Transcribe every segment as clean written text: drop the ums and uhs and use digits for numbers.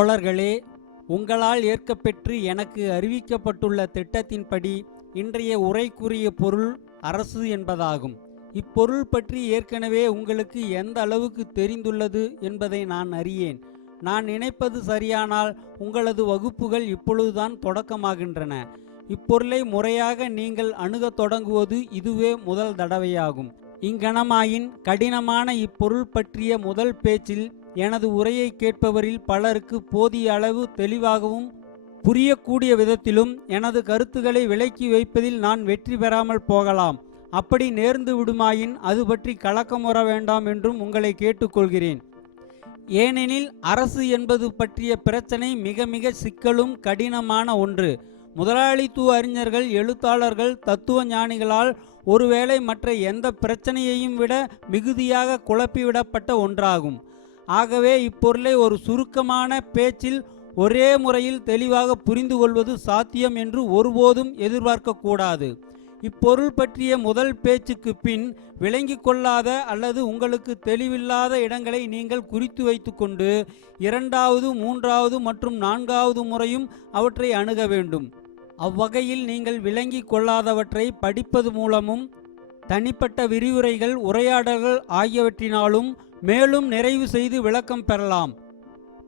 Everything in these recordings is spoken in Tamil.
தோழர்களே, உங்களால் ஏற்கப்பெற்று எனக்கு அறிவிக்கப்பட்டுள்ள திட்டத்தின்படி இன்றைய உரைக்குரிய பொருள் அரசு என்பதாகும். இப்பொருள் பற்றி ஏற்கனவே உங்களுக்கு எந்த அளவுக்கு தெரிந்துள்ளது என்பதை நான் அறியேன். நான் நினைப்பது சரியானால் உங்களது வகுப்புகள் இப்பொழுதுதான் தொடக்கமாகின்றன. இப்பொருளை முறையாக நீங்கள் அணுகத் தொடங்குவது இதுவே முதல் தடவையாகும். இங்கனமாயின் கடினமான இப்பொருள் பற்றிய முதல் பேச்சில் எனது உரையை கேட்பவரில் பலருக்கு போதிய அளவு தெளிவாகவும் புரியக்கூடிய விதத்திலும் எனது கருத்துக்களை விளக்கி வைப்பதில் நான் வெற்றி பெறாமல் போகலாம். அப்படி நேர்ந்து விடுமாயின் அது பற்றி கலக்கமுற வேண்டாம் என்றும் உங்களை கேட்டுக்கொள்கிறேன். ஏனெனில் அரசு என்பது பற்றிய பிரச்சனை மிக மிக சிக்கலும் கடினமான ஒன்று. முதலாளித்துவ அறிஞர்கள், எழுத்தாளர்கள், தத்துவ ஞானிகளால் ஒருவேளை மற்ற எந்த பிரச்சனையையும் விட மிகுதியாக குழப்பிவிடப்பட்ட ஒன்றாகும். ஆகவே இப்பொருளை ஒரு சுருக்கமான பேச்சில் ஒரே முறையில் தெளிவாக புரிந்து கொள்வது சாத்தியம் என்று ஒருபோதும் எதிர்பார்க்கக்கூடாது. இப்பொருள் பற்றிய முதல் பேச்சுக்கு பின் விளங்கி கொள்ளாத அல்லது உங்களுக்கு தெளிவில்லாத இடங்களை நீங்கள் குறித்து வைத்து கொண்டு இரண்டாவது, மூன்றாவது மற்றும் நான்காவது முறையும் அவற்றை அணுக வேண்டும். அவ்வகையில் நீங்கள் விளங்கி கொள்ளாதவற்றை படிப்பது மூலமும் தனிப்பட்ட விரிவுரைகள், உரையாடல்கள் ஆகியவற்றினாலும் மேலும் நிறைவு செய்து விளக்கம் பெறலாம்.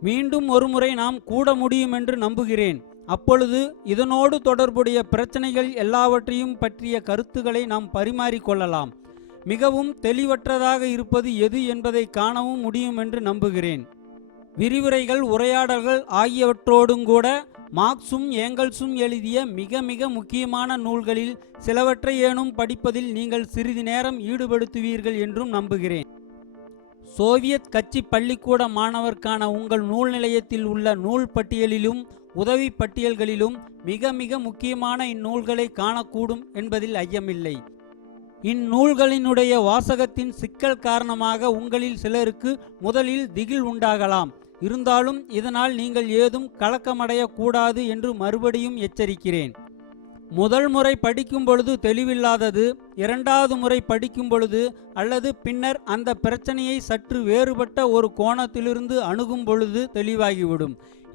மீண்டும் ஒருமுறை நாம் கூட முடியும் என்று நம்புகிறேன். அப்பொழுது இதனோடு தொடர்புடைய பிரச்சனைகள் எல்லாவற்றையும் பற்றிய கருத்துக்களை நாம் பரிமாறிக்கொள்ளலாம். மிகவும் தெளிவற்றதாக இருப்பது எது என்பதை காணவும் முடியும் என்று நம்புகிறேன். விரிவுரைகள், உரையாடல்கள் ஆகியவற்றோடும் கூட மார்க்சும் ஏங்கல்ஸும் எழுதிய மிக மிக முக்கியமான நூல்களில் சிலவற்றை ஏனும் படிப்பதில் நீங்கள் சிறிது நேரம் ஈடுபடுத்துவீர்கள் என்றும் நம்புகிறேன். சோவியத் கட்சி பள்ளிக்கூட மாணவர்க்கான உங்கள் நூல் நிலையத்தில் உள்ள நூல் பட்டியலிலும் உதவி பட்டியல்களிலும் மிக மிக முக்கியமான இந்நூல்களை காணக்கூடும் என்பதில் ஐயமில்லை. இந்நூல்களினுடைய வாசகத்தின் சிக்கல் காரணமாக உங்களில் சிலருக்கு முதலில் திகில் உண்டாகலாம். இருந்தாலும் இதனால் நீங்கள் ஏதும் கலக்கமடையக்கூடாது என்று மறுபடியும் எச்சரிக்கிறேன். முதல் முறை படிக்கும் பொழுது தெளிவில்லாதது இரண்டாவது முறை படிக்கும் பொழுது அல்லது பின்னர் அந்த பிரச்சனையை சற்று வேறுபட்ட ஒரு கோணத்திலிருந்து அணுகும் பொழுது தெளிவாகிவிடும்.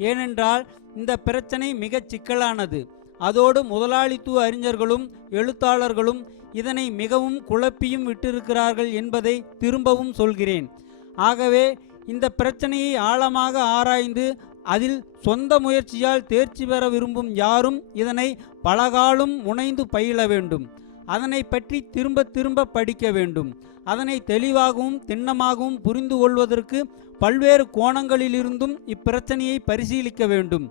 ஏனென்றால் இந்த பிரச்சனை மிகச் சிக்கலானது. அதோடு முதலாளித்துவ அறிஞர்களும் எழுத்தாளர்களும் இதனை மிகவும் குழப்பியும் விட்டிருக்கிறார்கள் என்பதை திரும்பவும் சொல்கிறேன். ஆகவே இந்த பிரச்சனையை ஆழமாக ஆராய்ந்து அதில் சொந்த முயற்சியால் தேர்ச்சி பெற விரும்பும் யாரும் இதனை பலகாலம் முனைந்து பயில வேண்டும். அதனை பற்றி திரும்ப திரும்ப படிக்க வேண்டும். அதனை தெளிவாகவும் திண்ணமாகவும் புரிந்து கொள்வதற்கு பல்வேறு கோணங்களிலிருந்தும் இப்பிரச்சனையை பரிசீலிக்க வேண்டும்.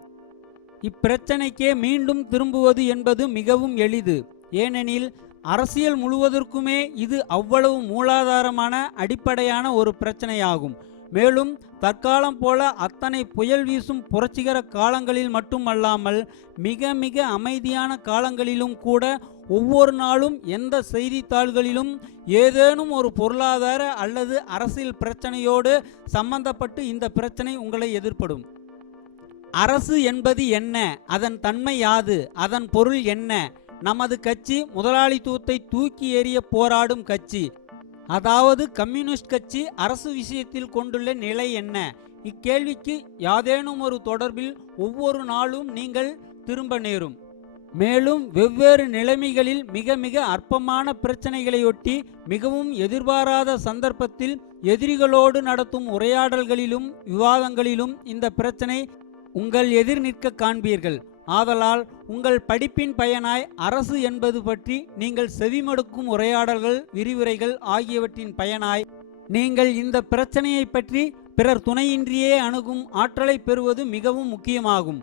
இப்பிரச்சனைக்கே மீண்டும் திரும்புவது என்பது மிகவும் எளிது. ஏனெனில் அரசியல் முழுவதற்குமே இது அவ்வளவு மூலாதாரமான அடிப்படையான ஒரு பிரச்சனையாகும். மேலும் தற்காலம் போல அத்தனை புயல் வீசும் புரட்சிகர காலங்களில் மட்டுமல்லாமல் மிக மிக அமைதியான காலங்களிலும் கூட ஒவ்வொரு நாளும் எந்த செய்தித்தாள்களிலும் ஏதேனும் ஒரு பொருளாதார அல்லது அரசியல் பிரச்சனையோடு சம்பந்தப்பட்டு இந்த பிரச்சனை உங்களை எதிர்ப்படும். அரசு என்பது என்ன? அதன் தன்மை யாது? அதன் பொருள் என்ன? நமது கட்சி முதலாளித்துவத்தை தூக்கி எறிய போராடும் கட்சி, அதாவது கம்யூனிஸ்ட் கட்சி அரசு விஷயத்தில் கொண்டுள்ள நிலை என்ன? இக்கேள்விக்கு யாதேனும் ஒரு தொடர்பில் ஒவ்வொரு நாளும் நீங்கள் திரும்ப நேரும். மேலும் வெவ்வேறு நிலைமைகளில் மிக மிக அற்பமான பிரச்சனைகளையொட்டி மிகவும் எதிர்பாராத சந்தர்ப்பத்தில் எதிரிகளோடு நடத்தும் உரையாடல்களிலும் விவாதங்களிலும் இந்த பிரச்சனை உங்கள் எதிர் நிற்க காண்பீர்கள். ஆதலால் உங்கள் படிப்பின் பயனாய் அரசு என்பது பற்றி நீங்கள் செவிமடுக்கும் உரையாடல்கள், விரிவுரைகள் ஆகியவற்றின் பயனாய் நீங்கள் இந்த பிரச்சனையை பற்றி பிறர் துணையின்றியே அணுகும் ஆற்றலை பெறுவது மிகவும் முக்கியமாகும்.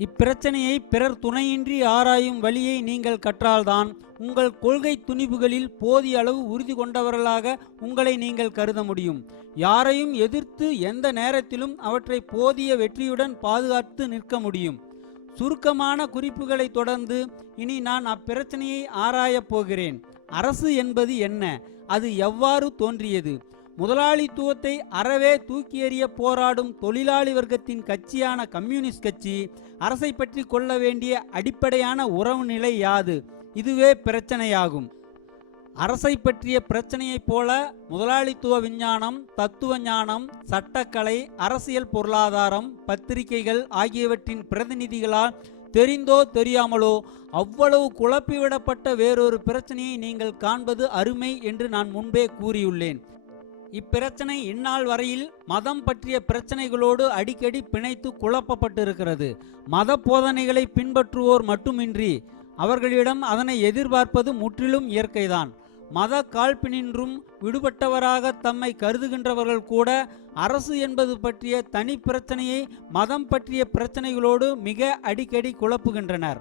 இப்பிரச்சனையை பிறர் துணையின்றி ஆராயும் வழியை நீங்கள் கற்றால்தான் உங்கள் கொள்கை துணிவுகளில் போதிய அளவு உறுதி கொண்டவர்களாக உங்களை நீங்கள் கருத முடியும். யாரையும் எதிர்த்து எந்த நேரத்திலும் அவற்றை போதிய வெற்றியுடன் பாதுகாத்து நிற்க முடியும். சுருக்கமான குறிப்புகளை தொடர்ந்து இனி நான் அப்பிரச்சனையை ஆராயப் போகிறேன். அரசு என்பது என்ன? அது எவ்வாறு தோன்றியது? முதலாளித்துவத்தை அறவே தூக்கி எறிய போராடும் தொழிலாளி வர்க்கத்தின் கட்சியான கம்யூனிஸ்ட் கட்சி அரசை பற்றி கொள்ள வேண்டிய அடிப்படையான உறவு நிலை யாது? இதுவே பிரச்சனையாகும். அரசை பற்றிய பிரச்சனையைப் போல முதலாளித்துவ விஞ்ஞானம், தத்துவ ஞானம், சட்டக்கலை, அரசியல், பொருளாதாரம், பத்திரிகைகள் ஆகியவற்றின் பிரதிநிதிகளால் தெரிந்தோ தெரியாமலோ அவ்வளவு குழப்பிவிடப்பட்ட வேறொரு பிரச்சனையை நீங்கள் காண்பது அருமை என்று நான் முன்பே கூறியுள்ளேன். இப்பிரச்சனை இந்நாள் வரையில் மதம் பற்றிய பிரச்சனைகளோடு அடிக்கடி பிணைத்து குழப்பப்பட்டிருக்கிறது. மத போதனைகளை பின்பற்றுவோர் மட்டுமின்றி அவர்களிடம் அதனை எதிர்பார்ப்பது முற்றிலும் இயற்கைதான். மத காழ்ப்பினின்றும் விடுபட்டவராக தம்மை கருதுகின்றவர்கள் கூட அரசு என்பது பற்றிய தனி பிரச்சனையை மதம் பற்றிய பிரச்சனைகளோடு மிக அடிக்கடி குழப்புகின்றனர்.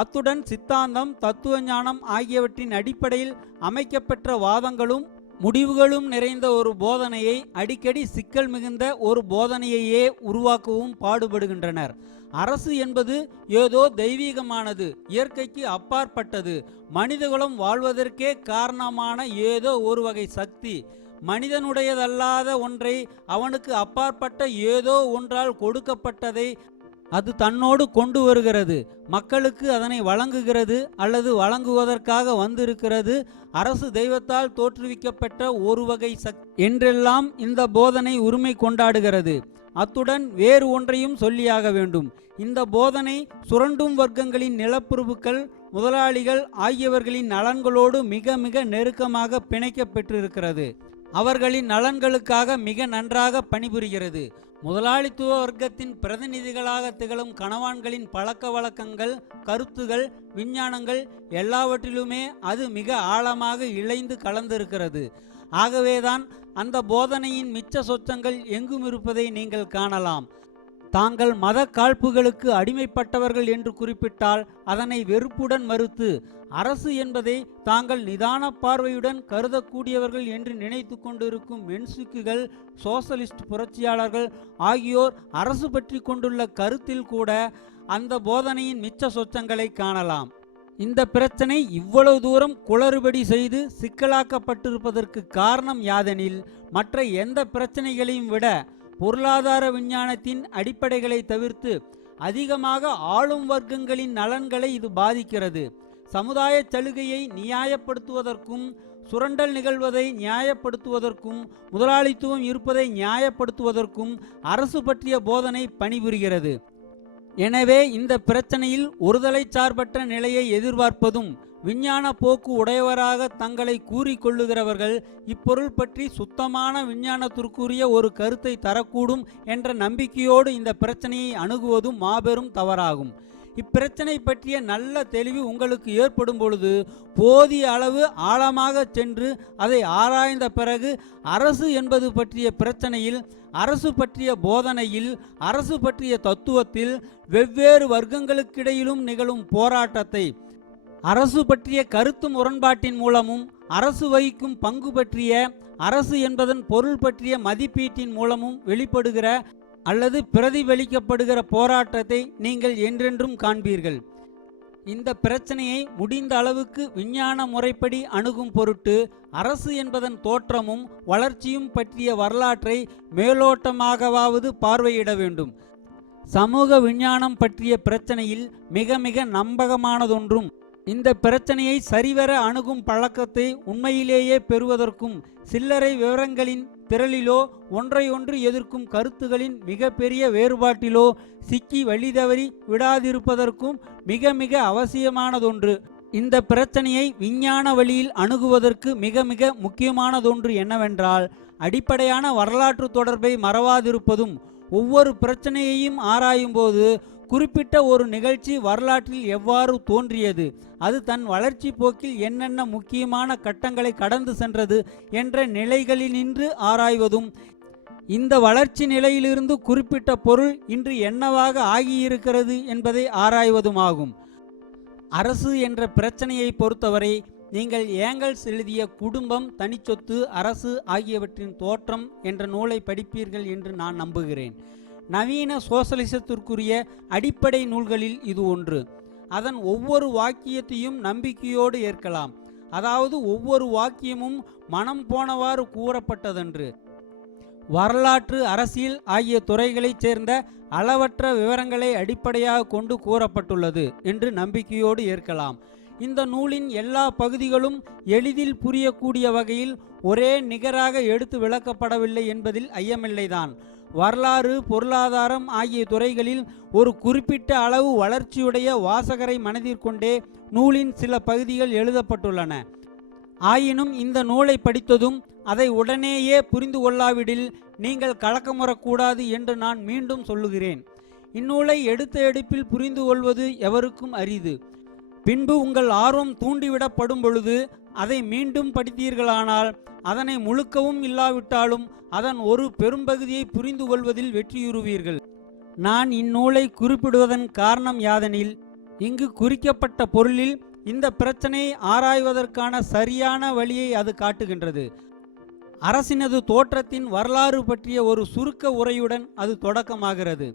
அத்துடன் சித்தாந்தம், தத்துவ ஞானம் ஆகியவற்றின் அடிப்படையில் அமைக்கப்பெற்ற வாதங்களும் முடிவுகளும் நிறைந்த ஒரு போதனையை அடிக்கடி சிக்கல் மிகுந்த ஒரு போதனையையே உருவாக்கவும் பாடுபடுகின்றனர். அரசு என்பது ஏதோ தெய்வீகமானது, இயற்கைக்கு அப்பாற்பட்டது, மனிதகுலம் வாழ்வதற்கே காரணமான ஏதோ ஒரு வகை சக்தி, மனிதனுடையதல்லாத ஒன்றை அவனுக்கு அப்பாற்பட்ட ஏதோ ஒன்றால் கொடுக்கப்பட்டதை அது தன்னோடு கொண்டு வருகிறது, மக்களுக்கு அதனை வழங்குகிறது அல்லது வழங்குவதற்காக வந்திருக்கிறது, அரசு தெய்வத்தால் தோற்றுவிக்கப்பட்ட ஒரு வகை சக்தி என்றெல்லாம் இந்த போதனை உரிமை கொண்டாடுகிறது. அத்துடன் வேறு ஒன்றையும் சொல்லியாக வேண்டும். இந்த போதனை சுரண்டும் வர்க்கங்களின் நிலப்பிரபுக்கள், முதலாளிகள் ஆகியவர்களின் நலன்களோடு மிக மிக நெருக்கமாக பிணைக்கப்பட்டிருக்கிறது. அவர்களின் நலன்களுக்காக மிக நன்றாக பணிபுரிகிறது. முதலாளித்துவ வர்க்கத்தின் பிரதிநிதிகளாக திகழும் கணவான்களின் பழக்க வழக்கங்கள், கருத்துகள், விஞ்ஞானங்கள் எல்லாவற்றிலுமே அது மிக ஆழமாக இழைந்து கலந்திருக்கிறது. ஆகவேதான் அந்த போதனையின் மிச்ச சொச்சங்கள் எங்கும் இருப்பதை நீங்கள் காணலாம். தாங்கள் மத காழ்ப்புகளுக்கு அடிமைப்பட்டவர்கள் என்று குறிப்பிட்டால் அதனை வெறுப்புடன் மறுத்து, அரசு என்பதை தாங்கள் நிதான பார்வையுடன் கருதக்கூடியவர்கள் என்று நினைத்து கொண்டிருக்கும் மென்சுக்குகள், சோசலிஸ்ட் புரட்சியாளர்கள் ஆகியோர் அரசு பற்றி கொண்டுள்ள கருத்தில் கூட அந்த போதனையின் மிச்ச சொச்சங்களை காணலாம். இந்த பிரச்சனை இவ்வளவு தூரம் குளறுபடி செய்து சிக்கலாக்கப்பட்டிருப்பதற்கு காரணம் யாதெனில், மற்ற எந்த பிரச்சனைகளையும் விட பொருளாதார விஞ்ஞானத்தின் அடிப்படைகளை தவிர்த்து அதிகமாக ஆளும் வர்க்கங்களின் நலன்களை இது பாதிக்கிறது. சமுதாய சலுகையை நியாயப்படுத்துவதற்கும், சுரண்டல் நிகழ்வதை நியாயப்படுத்துவதற்கும், முதலாளித்துவம் இருப்பதை நியாயப்படுத்துவதற்கும் அரசு பற்றிய போதனை பணிபுரிகிறது. எனவே இந்த பிரச்சனையில் ஒருதலை சார்பற்ற நிலையை எதிர்பார்ப்பதும், விஞ்ஞான போக்கு உடையவராக தங்களை கூறிக்கொள்ளுகிறவர்கள் இப்பொருள் பற்றி சுத்தமான விஞ்ஞானத்திற்குரிய ஒரு கருத்தை தரக்கூடும் என்ற நம்பிக்கையோடு இந்த பிரச்சனையை அணுகுவதும் மாபெரும் தவறாகும். இப்பிரச்சனை பற்றிய நல்ல தெளிவு உங்களுக்கு ஏற்படும் பொழுது போதிய அளவு ஆழமாக சென்று அதை ஆராய்ந்த பிறகு அரசு என்பது பற்றிய பிரச்சனையில், அரசு பற்றிய போதனையில், அரசு பற்றிய தத்துவத்தில் வெவ்வேறு வர்க்கங்களுக்கிடையிலும் நிகழும் போராட்டத்தை, அரசு பற்றிய கருத்து முரண்பாட்டின் மூலமும், அரசு வகிக்கும் பங்கு பற்றிய, அரசு என்பதன் பொருள் பற்றிய மதிப்பீட்டின் மூலமும் வெளிப்படுகிற அல்லது பிரதிபலிக்கப்படுகிற போராட்டத்தை நீங்கள் என்றென்றும் காண்பீர்கள். இந்த பிரச்சனையை முடிந்த அளவுக்கு விஞ்ஞான முறைப்படி அணுகும் பொருட்டு அரசு என்பதன் தோற்றமும் வளர்ச்சியும் பற்றிய வரலாற்றை மேலோட்டமாகவாவது பார்வையிட வேண்டும். சமூக விஞ்ஞானம் பற்றிய பிரச்சனையில் மிக மிக நம்பகமானதொன்றும், இந்த பிரச்சனையை சரிவர அணுகும் பழக்கத்தை உண்மையிலேயே பெறுவதற்கும், சில்லறை விவரங்களின் திரளிலோ ஒன்றையொன்று எதிர்க்கும் கருத்துகளின் மிக பெரிய வேறுபாட்டிலோ சிக்கி வழிதவறி விடாதிருப்பதற்கும் மிக மிக அவசியமானதொன்று. இந்த பிரச்சனையை விஞ்ஞான வழியில் அணுகுவதற்கு மிக மிக முக்கியமானதொன்று என்னவென்றால், அடிப்படையான வரலாற்று தொடர்பை மறவாதிருப்பதும், ஒவ்வொரு பிரச்சனையையும் ஆராயும் போது குறிப்பிட்ட ஒரு நிகழ்ச்சி வரலாற்றில் எவ்வாறு தோன்றியது, அது தன் வளர்ச்சி போக்கில் என்னென்ன முக்கியமான கட்டங்களை கடந்து சென்றது என்ற நிலைகளினின்று ஆராய்வதும், இந்த வளர்ச்சி நிலையிலிருந்து குறிப்பிட்ட பொருள் இன்று என்னவாக ஆகியிருக்கிறது என்பதை ஆராய்வதுமாகும். அரசு என்ற பிரச்சனையை பொறுத்தவரை நீங்கள் ஏங்கல்ஸ் எழுதிய குடும்பம், தனிச்சொத்து, அரசு ஆகியவற்றின் தோற்றம் என்ற நூலை படிப்பீர்கள் என்று நான் நம்புகிறேன். நவீன சோசலிசத்திற்குரிய அடிப்படை நூல்களில் இது ஒன்று. அதன் ஒவ்வொரு வாக்கியத்தையும் நம்பிக்கையோடு ஏற்கலாம். அதாவது ஒவ்வொரு வாக்கியமும் மனம் போனவாறு கூறப்பட்டதன்று. வரலாற்று, அரசியல் ஆகிய துறைகளைச் சேர்ந்த அளவற்ற விவரங்களை அடிப்படையாக கொண்டு கூறப்பட்டுள்ளது என்று நம்பிக்கையோடு ஏற்கலாம். இந்த நூலின் எல்லா பகுதிகளும் எளிதில் புரியக்கூடிய வகையில் ஒரே நிகராக எடுத்து விளக்கப்படவில்லை என்பதில் ஐயமில்லைதான். வரலாறு, பொருளாதாரம் ஆகிய துறைகளில் ஒரு குறிப்பிட்ட அளவு வளர்ச்சியுடைய வாசகரை மனதிற்கொண்டே நூலின் சில பகுதிகள் எழுதப்பட்டுள்ளன. ஆயினும் இந்த நூலை படித்ததும் அதை உடனேயே புரிந்து கொள்ளாவிடில் நீங்கள் கலக்கமுறக்கூடாது என்று நான் மீண்டும் சொல்லுகிறேன். இந்நூலை எடுத்த எடுப்பில் புரிந்து கொள்வது எவருக்கும் அரிது. பின்பு உங்கள் ஆர்வம் தூண்டிவிடப்படும் பொழுது அதை மீண்டும் படித்தீர்களானால் அதனை முழுக்கவும் இல்லாவிட்டாலும் அதன் ஒரு பெரும்பகுதியை புரிந்து கொள்வதில் வெற்றியுறுவீர்கள். நான் இந்நூலை குறிப்பிடுவதன் காரணம் யாதெனில், இங்கு குறிக்கப்பட்ட பொருளில் இந்த பிரச்சனையை ஆராய்வதற்கான சரியான வழியை அது காட்டுகின்றது. அரசினது தோற்றத்தின் வரலாறு பற்றிய ஒரு சுருக்க உரையுடன் அது தொடக்கமாகிறது.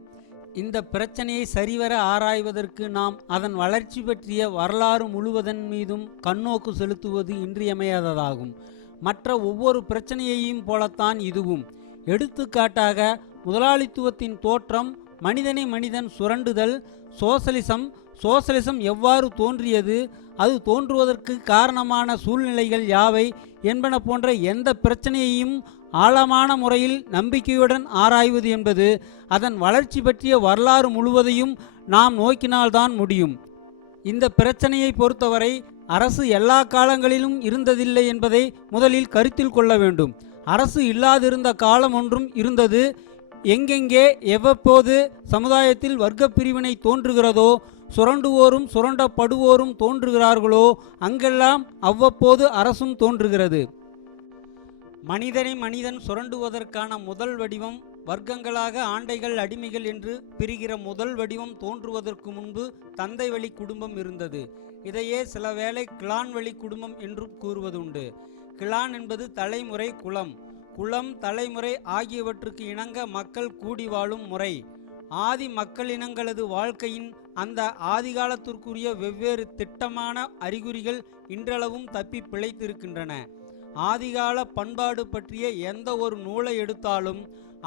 இந்த பிரச்சனையை சரிவர ஆராய்வதற்கு நாம் அதன் வளர்ச்சி பற்றிய வரலாறு முழுவதன் மீதும் கண்ணோக்கு செலுத்துவது இன்றியமையாததாகும். மற்ற ஒவ்வொரு பிரச்சனையையும் போலத்தான் இதுவும். எடுத்துக்காட்டாக, முதலாளித்துவத்தின் தோற்றம், மனிதனை மனிதன் சுரண்டுதல், சோசலிசம் எவ்வாறு தோன்றியது, அது தோன்றுவதற்கு காரணமான சூழ்நிலைகள் யாவை என்பன போன்ற எந்த பிரச்சனையையும் ஆழமான முறையில் நம்பிக்கையுடன் ஆராய்வது என்பது அதன் வளர்ச்சி பற்றிய வரலாறு முழுவதையும் நாம் நோக்கினால்தான் முடியும். இந்த பிரச்சனையை பொறுத்தவரை அரசு எல்லா காலங்களிலும் இருந்ததில்லை என்பதை முதலில் கருத்தில் கொள்ள வேண்டும். அரசு இல்லாதிருந்த காலம் ஒன்றும் இருந்தது. எங்கெங்கே எவ்வப்போது சமுதாயத்தில் வர்க்க பிரிவினை தோன்றுகிறதோ, சுரண்டுவோரும் சுரண்டப்படுவோரும் தோன்றுகிறார்களோ, அங்கெல்லாம் அவ்வப்போது அரசும் தோன்றுகிறது. மனிதனை மனிதன் சுரண்டுவதற்கான முதல் வடிவம், வர்க்கங்களாக ஆண்டைகள் அடிமைகள் என்று பிரிகிற முதல் வடிவம் தோன்றுவதற்கு முன்பு தந்தை வழி குடும்பம் இருந்தது. இதையே சில வேளை கிளான் வழி குடும்பம் என்றும் கூறுவதுண்டு. கிளான் என்பது தலைமுறை, குலம் தலைமுறை ஆகியவற்றுக்கு இணங்க மக்கள் கூடி வாழும் முறை. ஆதி மக்களினங்களது வாழ்க்கையின் அந்த ஆதிகாலத்திற்குரிய வெவ்வேறு திட்டமான அறிகுறிகள் இன்றளவும் தப்பி பிழைத்திருக்கின்றன. ஆதிகால பண்பாடு பற்றிய எந்த ஒரு நூலை எடுத்தாலும்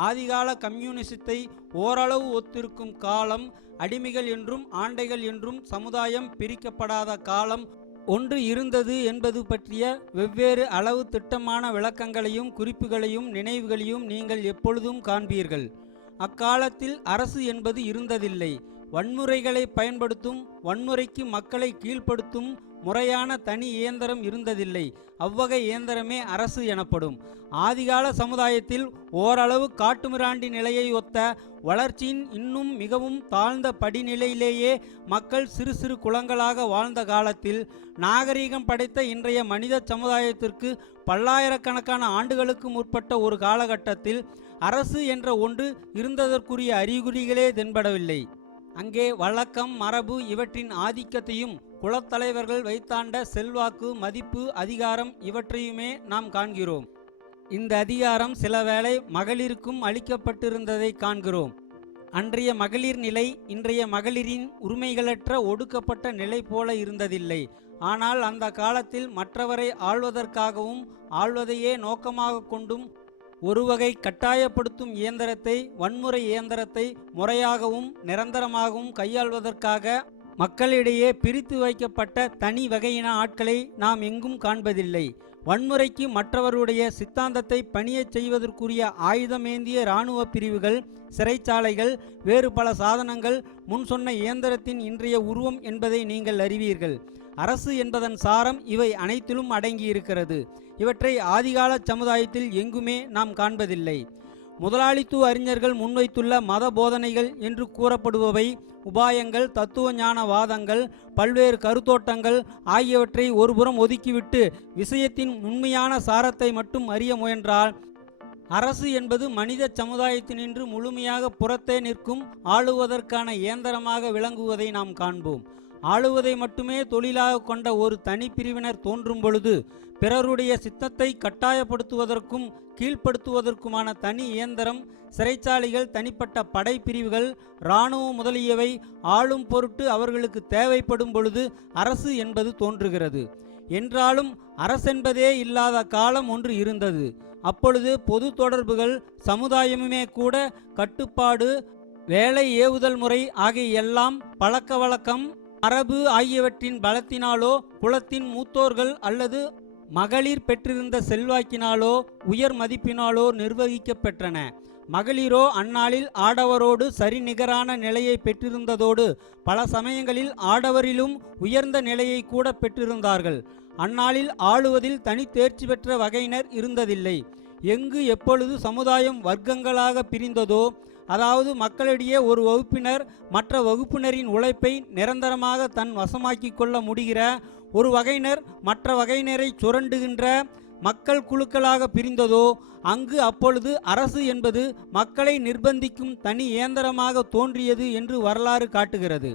ஆதிகால கம்யூனிசத்தை ஓரளவு ஒத்திருக்கும் காலம், அடிமைகள் என்றும் ஆண்டைகள் என்றும் சமுதாயம் பிரிக்கப்படாத காலம் ஒன்று இருந்தது என்பது பற்றிய வெவ்வேறு அளவு திட்டமான விளக்கங்களையும் குறிப்புகளையும் நினைவுகளையும் நீங்கள் எப்பொழுதும் காண்பீர்கள். அக்காலத்தில் அரசு என்பது இருந்ததில்லை. வன்முறைகளை பயன்படுத்தும், வன்முறைக்கு மக்களை கீழ்ப்படுத்தும் முறையான தனி இயந்திரம் இருந்ததில்லை. அவ்வகை இயந்திரமே அரசு எனப்படும். ஆதிகால சமுதாயத்தில் ஓரளவு காட்டுமிராண்டி நிலையை ஒத்த வளர்ச்சியின் இன்னும் மிகவும் தாழ்ந்த படிநிலையிலேயே மக்கள் சிறு சிறு குலங்களாக வாழ்ந்த காலத்தில், நாகரீகம் படைத்த இன்றைய மனித சமுதாயத்திற்கு பல்லாயிரக்கணக்கான ஆண்டுகளுக்கு முற்பட்ட ஒரு காலகட்டத்தில் அரசு என்ற ஒன்று இருந்ததற்குரிய அறிகுறிகளே தென்படவில்லை. அங்கே வழக்கம், மரபு இவற்றின் ஆதிக்கத்தையும் குலத்தலைவர்கள் வைத்தாண்ட செல்வாக்கு, மதிப்பு, அதிகாரம் இவற்றையுமே நாம் காண்கிறோம். இந்த அதிகாரம் சில வேளை மகளிருக்கும் அளிக்கப்பட்டிருந்ததை காண்கிறோம். அன்றைய மகளிர் நிலை இன்றைய மகளிரின் உரிமைகளற்ற ஒடுக்கப்பட்ட நிலை போல இருந்ததில்லை. ஆனால் அந்த காலத்தில் மற்றவரை ஆள்வதற்காகவும் ஆள்வதையே நோக்கமாக கொண்டும் ஒருவகை கட்டாயப்படுத்தும் இயந்திரத்தை, வன்முறை இயந்திரத்தை முறையாகவும் நிரந்தரமாகவும் கையாள்வதற்காக மக்களிடையே பிரித்து வைக்கப்பட்ட தனி வகையின ஆட்களை நாம் எங்கும் காண்பதில்லை. வன்முறைக்கு மற்றவருடைய சித்தாந்தத்தை பணியச் செய்வதற்குரிய ஆயுதமேந்திய இராணுவ பிரிவுகள், சிறைச்சாலைகள், வேறு பல சாதனங்கள் முன் சொன்ன இயந்திரத்தின் இன்றைய உருவம் என்பதை நீங்கள் அறிவீர்கள். அரசு என்பதன் சாரம் இவை அனைத்திலும் அடங்கியிருக்கிறது. இவற்றை ஆதிகால சமுதாயத்தில் எங்குமே நாம் காண்பதில்லை. முதலாளித்துவ அறிஞர்கள் முன்வைத்துள்ள மத போதனைகள் என்று கூறப்படுபவை உபாயங்கள், தத்துவ ஞான வாதங்கள், பல்வேறு கருத்தோட்டங்கள் ஆகியவற்றை ஒருபுறம் ஒதுக்கிவிட்டு விஷயத்தின் உண்மையான சாரத்தை மட்டும் அறிய முயன்றால், அரசு என்பது மனித சமுதாயத்தினின்று முழுமையாக புறத்தே நிற்கும் ஆளுவதற்கான இயந்திரமாக விளங்குவதை நாம் காண்போம். ஆளுவதை மட்டுமே தொழிலாக கொண்ட ஒரு தனி பிரிவினர் தோன்றும் பொழுது, பிறருடைய சித்தத்தை கட்டாயப்படுத்துவதற்கும் கீழ்ப்படுத்துவதற்குமான தனி இயந்திரம், சிறைச்சாலைகள், தனிப்பட்ட படைப்பிரிவுகள், இராணுவம் முதலியவை ஆளும் பொருட்டு அவர்களுக்கு தேவைப்படும் பொழுது அரசு என்பது தோன்றுகிறது. என்றாலும் அரசென்பதே இல்லாத காலம் ஒன்று இருந்தது. அப்பொழுது பொது தொடர்புகள், சமுதாயமுமே கூட கட்டுப்பாடு, வேலை ஏவுதல் முறை ஆகிய எல்லாம் பழக்க வழக்கம் மரபு ஆகியவற்றின் பலத்தினாலோ குலத்தின் மூத்தோர்கள் அல்லது மகளிர் பெற்றிருந்த செல்வாக்கினாலோ உயர் மதிப்பினாலோ நிர்வகிக்கப்பெற்றன. மகளிரோ அந்நாளில் ஆடவரோடு சரிநிகரான நிலையை பெற்றிருந்ததோடு பல சமயங்களில் ஆடவரிலும் உயர்ந்த நிலையை கூட பெற்றிருந்தார்கள். அந்நாளில் ஆளுவதில் தனித்தேர்ச்சி பெற்ற வகையினர் இருந்ததில்லை. எங்கு எப்பொழுது சமுதாயம் வர்க்கங்களாக பிரிந்ததோ, அதாவது மக்களிடையே ஒரு வகுப்பினர் மற்ற வகுப்பினரின் உழைப்பை நிரந்தரமாக தன் வசமாக்கி கொள்ள முடிகிற, ஒரு வகையினர் மற்ற வகையினரை சுரண்டுகின்ற மக்கள் குழுக்களாக பிரிந்ததோ, அங்கு அப்பொழுது அரசு என்பது மக்களை நிர்பந்திக்கும் தனி இயந்திரமாக தோன்றியது என்று வரலாறு காட்டுகிறது.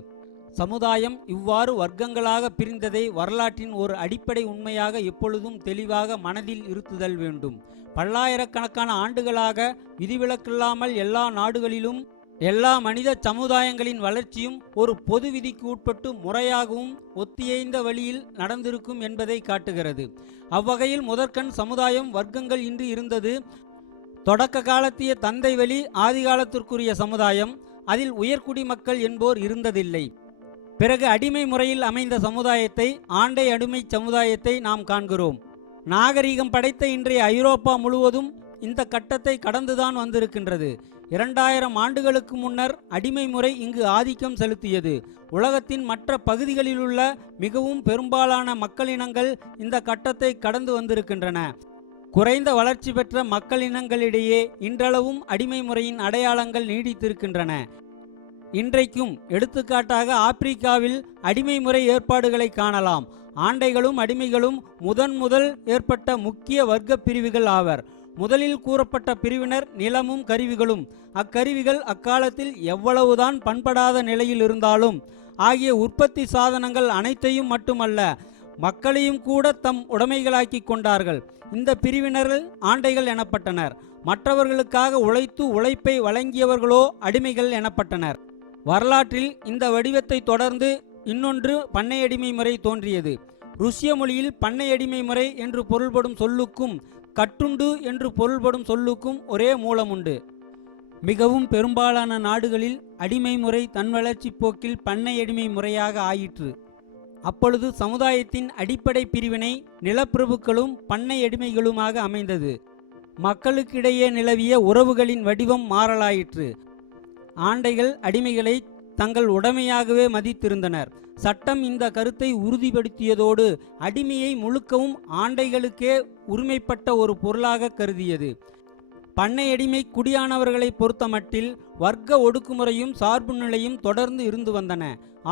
சமுதாயம் இவ்வாறு வர்க்கங்களாக பிரிந்ததை வரலாற்றின் ஒரு அடிப்படை உண்மையாக எப்பொழுதும் தெளிவாக மனதில் இருத்துதல் வேண்டும். பல்லாயிரக்கணக்கான ஆண்டுகளாக விதிவிலக்கில்லாமல் எல்லா நாடுகளிலும் எல்லா மனித சமுதாயங்களின் வளர்ச்சியும் ஒரு பொது விதிக்கு உட்பட்டு முறையாகவும் ஒத்தியைந்த வழியில் நடந்திருக்கும் என்பதை காட்டுகிறது. அவ்வகையில் முதற்கண் சமுதாயம் வர்க்கங்கள் இன்றி இருந்தது. தொடக்க காலத்திய தந்தை வழி ஆதிகாலத்திற்குரிய சமுதாயம். அதில் உயர்குடி மக்கள் என்போர் இருந்ததில்லை. பிறகு அடிமை முறையில் அமைந்த சமுதாயத்தை, ஆண்டை அடிமை சமுதாயத்தை நாம் காண்கிறோம். நாகரிகம் படைத்த இன்றைய ஐரோப்பா முழுவதும் இந்த கட்டத்தை கடந்துதான் வந்திருக்கின்றது. 2000 ஆண்டுகளுக்கு முன்னர் அடிமை முறை இங்கு ஆதிக்கம் செலுத்தியது. உலகத்தின் மற்ற பகுதிகளிலுள்ள மிகவும் பெரும்பாலான மக்களினங்கள் இந்த கட்டத்தை கடந்து வந்திருக்கின்றன. குறைந்த வளர்ச்சி பெற்ற மக்களினங்களிடையே இன்றளவும் அடிமை முறையின் அடையாளங்கள் நீடித்திருக்கின்றன. இன்றைக்கும் எடுத்துக்காட்டாக ஆப்பிரிக்காவில் அடிமை முறை ஏற்பாடுகளை காணலாம். ஆண்டைகளும் அடிமைகளும் முதல் ஏற்பட்ட முக்கிய வர்க்க பிரிவுகள் ஆவர். முதலில் கூறப்பட்ட பிரிவினர் நிலமும் கருவிகளும். அக்கருவிகள் அக்காலத்தில் எவ்வளவுதான் பண்படாத நிலையில் இருந்தாலும் ஆகிய உற்பத்தி சாதனங்கள் அனைத்தையும் மட்டுமல்ல, மக்களையும் கூட தம் உடைமைகளாக்கி கொண்டார்கள். இந்த பிரிவினர்கள் ஆண்டைகள் எனப்பட்டனர். மற்றவர்களுக்காக உழைத்து உழைப்பை வழங்கியவர்களோ அடிமைகள் எனப்பட்டனர். வரலாற்றில் இந்த வடிவத்தை தொடர்ந்து இன்னொன்று பண்ணையடிமை முறை தோன்றியது. ருஷ்ய மொழியில் பண்ணையடிமை முறை என்று பொருள்படும் சொல்லுக்கும் கட்டுண்டு என்று பொருள்படும் சொல்லுக்கும் ஒரே மூலமுண்டு. மிகவும் பெரும்பாலான நாடுகளில் அடிமை முறை தன் வளர்ச்சி போக்கில் பண்ணையடிமை முறையாக ஆயிற்று. அப்பொழுது சமுதாயத்தின் அடிப்படை பிரிவினை நிலப்பிரபுக்களும் பண்ணையடிமைகளுமாக அமைந்தது. மக்களுக்கிடையே நிலவிய உறவுகளின் வடிவம் மாறலாயிற்று. ஆண்டைகள் அடிமைகளை தங்கள் உடைமையாகவே மதித்திருந்தனர். சட்டம் இந்த கருத்தை உறுதிப்படுத்தியதோடு அடிமையை முழுக்கவும் ஆண்டைகளுக்கே உரிமைப்பட்ட ஒரு பொருளாக கருதியது. பண்ணையடிமை குடியானவர்களை பொறுத்தமட்டில் வர்க்க ஒடுக்குமுறையும் சார்பு நிலையும் தொடர்ந்து இருந்து வந்தன.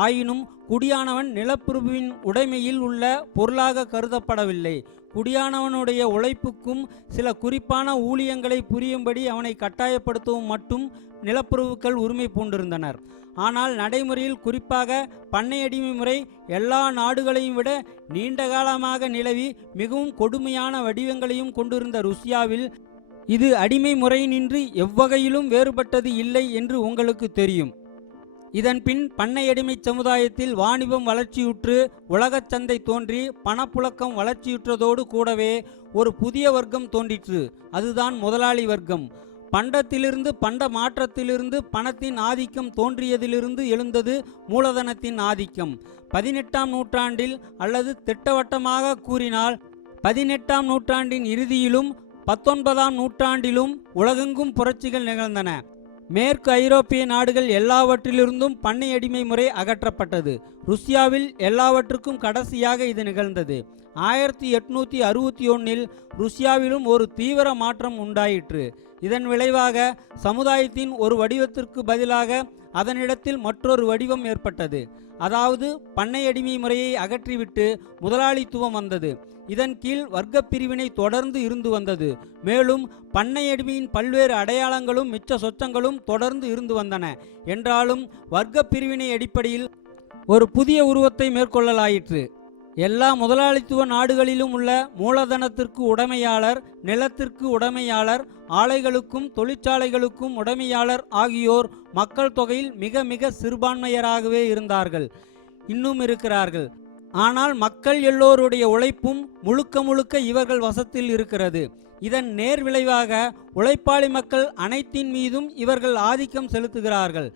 ஆயினும் குடியானவன் நிலப்பிரபுவின் உடைமையில் உள்ள பொருளாக கருதப்படவில்லை. குடியானவனுடைய உழைப்புக்கும் சில குறிப்பான ஊழியங்களை புரியும்படி அவனை கட்டாயப்படுத்தவும் மட்டும் நிலப்பிரபுக்கள் உரிமை பூண்டிருந்தனர். ஆனால் நடைமுறையில் குறிப்பாக பண்ணையடிமை முறை எல்லா நாடுகளையும் விட நீண்ட காலமாக நிலவி மிகவும் கொடுமையான வடிவங்களையும் கொண்டிருந்த ருஷ்யாவில் இது அடிமை முறையினின்று எவ்வகையிலும் வேறுபட்டது இல்லை என்று உங்களுக்கு தெரியும். இதன் பின் பண்ணையடிமை சமுதாயத்தில் வாணிபம் வளர்ச்சியுற்று உலகச் சந்தை தோன்றி பணப்புழக்கம் வளர்ச்சியுற்றதோடு கூடவே ஒரு புதிய வர்க்கம் தோன்றிற்று. அதுதான் முதலாளி வர்க்கம். பண்டத்திலிருந்து பண்ட மாற்றத்திலிருந்து பணத்தின் ஆதிக்கம் தோன்றியதிலிருந்து எழுந்தது மூலதனத்தின் ஆதிக்கம். 18ஆம் நூற்றாண்டில் அல்லது திட்டவட்டமாக கூறினால் 18ஆம் நூற்றாண்டின் இறுதியிலும் 19ஆம் நூற்றாண்டிலும் உலகெங்கும் புரட்சிகள் நிகழ்ந்தன. மேற்கு ஐரோப்பிய நாடுகள் எல்லாவற்றிலிருந்தும் பண்ணையடிமை முறை அகற்றப்பட்டது. ருஷ்யாவில் எல்லாவற்றுக்கும் கடைசியாக இது நிகழ்ந்தது. 1861இல் ருஷ்யாவிலும் ஒரு தீவிர மாற்றம் உண்டாயிற்று. இதன் விளைவாக சமுதாயத்தின் ஒரு வடிவத்திற்கு பதிலாக அதனிடத்தில் மற்றொரு வடிவம் ஏற்பட்டது. அதாவது பண்ணையடிமை முறையை அகற்றிவிட்டு முதலாளித்துவம் வந்தது. இதன் கீழ் வர்க்க பிரிவினை தொடர்ந்து இருந்து வந்தது. மேலும் பண்ணையடிமையின் பல்வேறு அடையாளங்களும் மிச்ச சொச்சங்களும் தொடர்ந்து இருந்து வந்தன. என்றாலும் வர்க்க பிரிவினை அடிப்படையில் ஒரு புதிய உருவத்தை மேற்கொள்ளலாயிற்று. எல்லா முதலாளித்துவ நாடுகளிலும் உள்ள மூலதனத்திற்கு உடைமையாளர், நிலத்திற்கு உடைமையாளர், ஆலைகளுக்கும் தொழிற்சாலைகளுக்கும் உடைமையாளர் ஆகியோர் மக்கள் தொகையில் மிக மிக சிறுபான்மையராகவே இருந்தார்கள், இன்னும் இருக்கிறார்கள். ஆனால் மக்கள் எல்லோருடைய உழைப்பும் முழுக்க இவர்கள் வசத்தில் இருக்கிறது. இதன் நேர் விளைவாக உழைப்பாளி மக்கள் அனைத்தின் மீதும் இவர்கள் ஆதிக்கம் செலுத்துகிறார்கள்.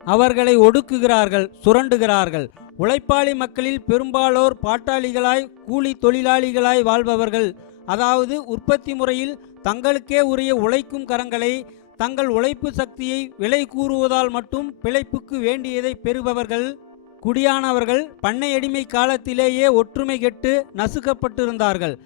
அவர்களை ஒடுக்குகிறார்கள், சுரண்டுகிறார்கள். உழைப்பாளி மக்களில் பெரும்பாலோர் பாட்டாளிகளாய் கூலி தொழிலாளிகளாய் வாழ்பவர்கள். அதாவது உற்பத்தி முறையில் தங்களுக்கே உரிய உழைக்கும் கரங்களை தங்கள் உழைப்பு சக்தியை விலை கூறுவதால் மட்டும் பிழைப்புக்கு வேண்டியதை பெறுபவர்கள். குடியானவர்கள் பண்ணை அடிமை காலத்திலேயே ஒற்றுமை கெட்டு நசுக்கப்பட்டிருந்தார்கள்.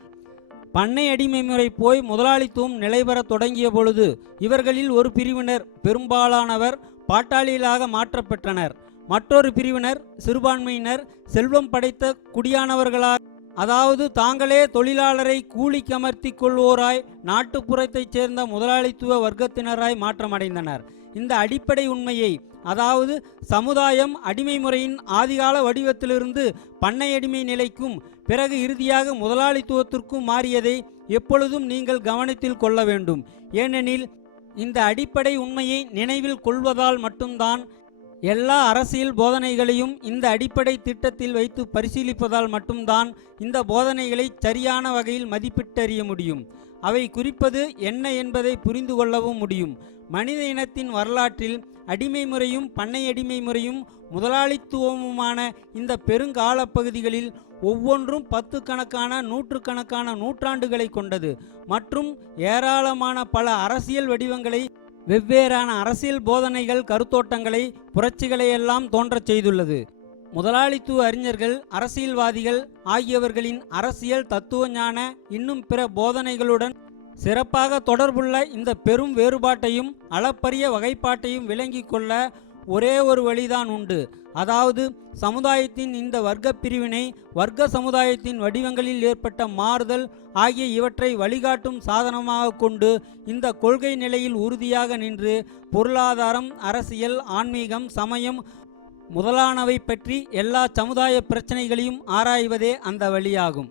பண்ணை அடிமை முறை போய் முதலாளித்துவம் நிலைபெற தொடங்கிய பொழுது இவர்களில் ஒரு பிரிவினர், பெரும்பாலானவர் பாட்டாளிகளாக மாற்றப்பெற்றனர். மற்றொரு பிரிவினர், சிறுபான்மையினர், செல்வம் படைத்த குடியானவர்களாக, அதாவது தாங்களே தொழிலாளரை கூலிக்கு அமர்த்தி கொள்வோராய் நாட்டுப்புறத்தைச் சேர்ந்த முதலாளித்துவ வர்க்கத்தினராய் மாற்றமடைந்தனர். இந்த அடிப்படை உண்மையை, அதாவது சமுதாயம் அடிமை முறையின் ஆதிகால வடிவத்திலிருந்து பண்ணை அடிமை நிலைக்கும் பிறகு இறுதியாக முதலாளித்துவத்திற்கும் மாறியதை எப்பொழுதும் நீங்கள் கவனத்தில் கொள்ள வேண்டும். ஏனெனில் இந்த அடிப்படை உண்மையை நினைவில் கொள்வதால் மட்டும்தான் எல்லா அரசியல் போதனைகளையும் இந்த அடிப்படை திட்டத்தில் வைத்து பரிசீலிப்பதால் மட்டும்தான் இந்த போதனைகளை சரியான வகையில் மதிப்பிட்டறிய முடியும். அவை குறிப்பது என்ன என்பதை புரிந்து கொள்ளவும் முடியும். மனித இனத்தின் வரலாற்றில் அடிமை முறையும் பண்ணை அடிமை முறையும் முதலாளித்துவமுமான இந்த பெருங்கால பகுதிகளில் ஒவ்வொன்றும் 10 கணக்கான நூற்றுக்கணக்கான நூற்றாண்டுகளை கொண்டது மற்றும் ஏராளமான பல அரசியல் வடிவங்களை, வெவ்வேறான அரசியல் போதனைகள், கருத்தோட்டங்களை, புரட்சிகளை எல்லாம் தோன்றச் செய்துள்ளது. முதலாளித்துவ அறிஞர்கள், அரசியல்வாதிகள் ஆகியவர்களின் அரசியல் தத்துவ ஞான இன்னும் பிற போதனைகளுடன் சிறப்பாக தொடர்புள்ள இந்த பெரும் வேறுபாட்டையும் அளப்பரிய வகைப்பாட்டையும் விளங்கி கொள்ள ஒரே ஒரு வழிதான் உண்டு. அதாவது சமுதாயத்தின் இந்த வர்க்க பிரிவினை, வர்க்க சமுதாயத்தின் வடிவங்களில் ஏற்பட்ட மாறுதல் ஆகிய இவற்றை வழிகாட்டும் சாதனமாக கொண்டு இந்த கொள்கை நிலையில் உறுதியாக நின்று பொருளாதாரம், அரசியல், ஆன்மீகம், சமயம் முதலானவை பற்றி எல்லா சமுதாய பிரச்சனைகளையும் ஆராய்வதே அந்த வழியாகும்.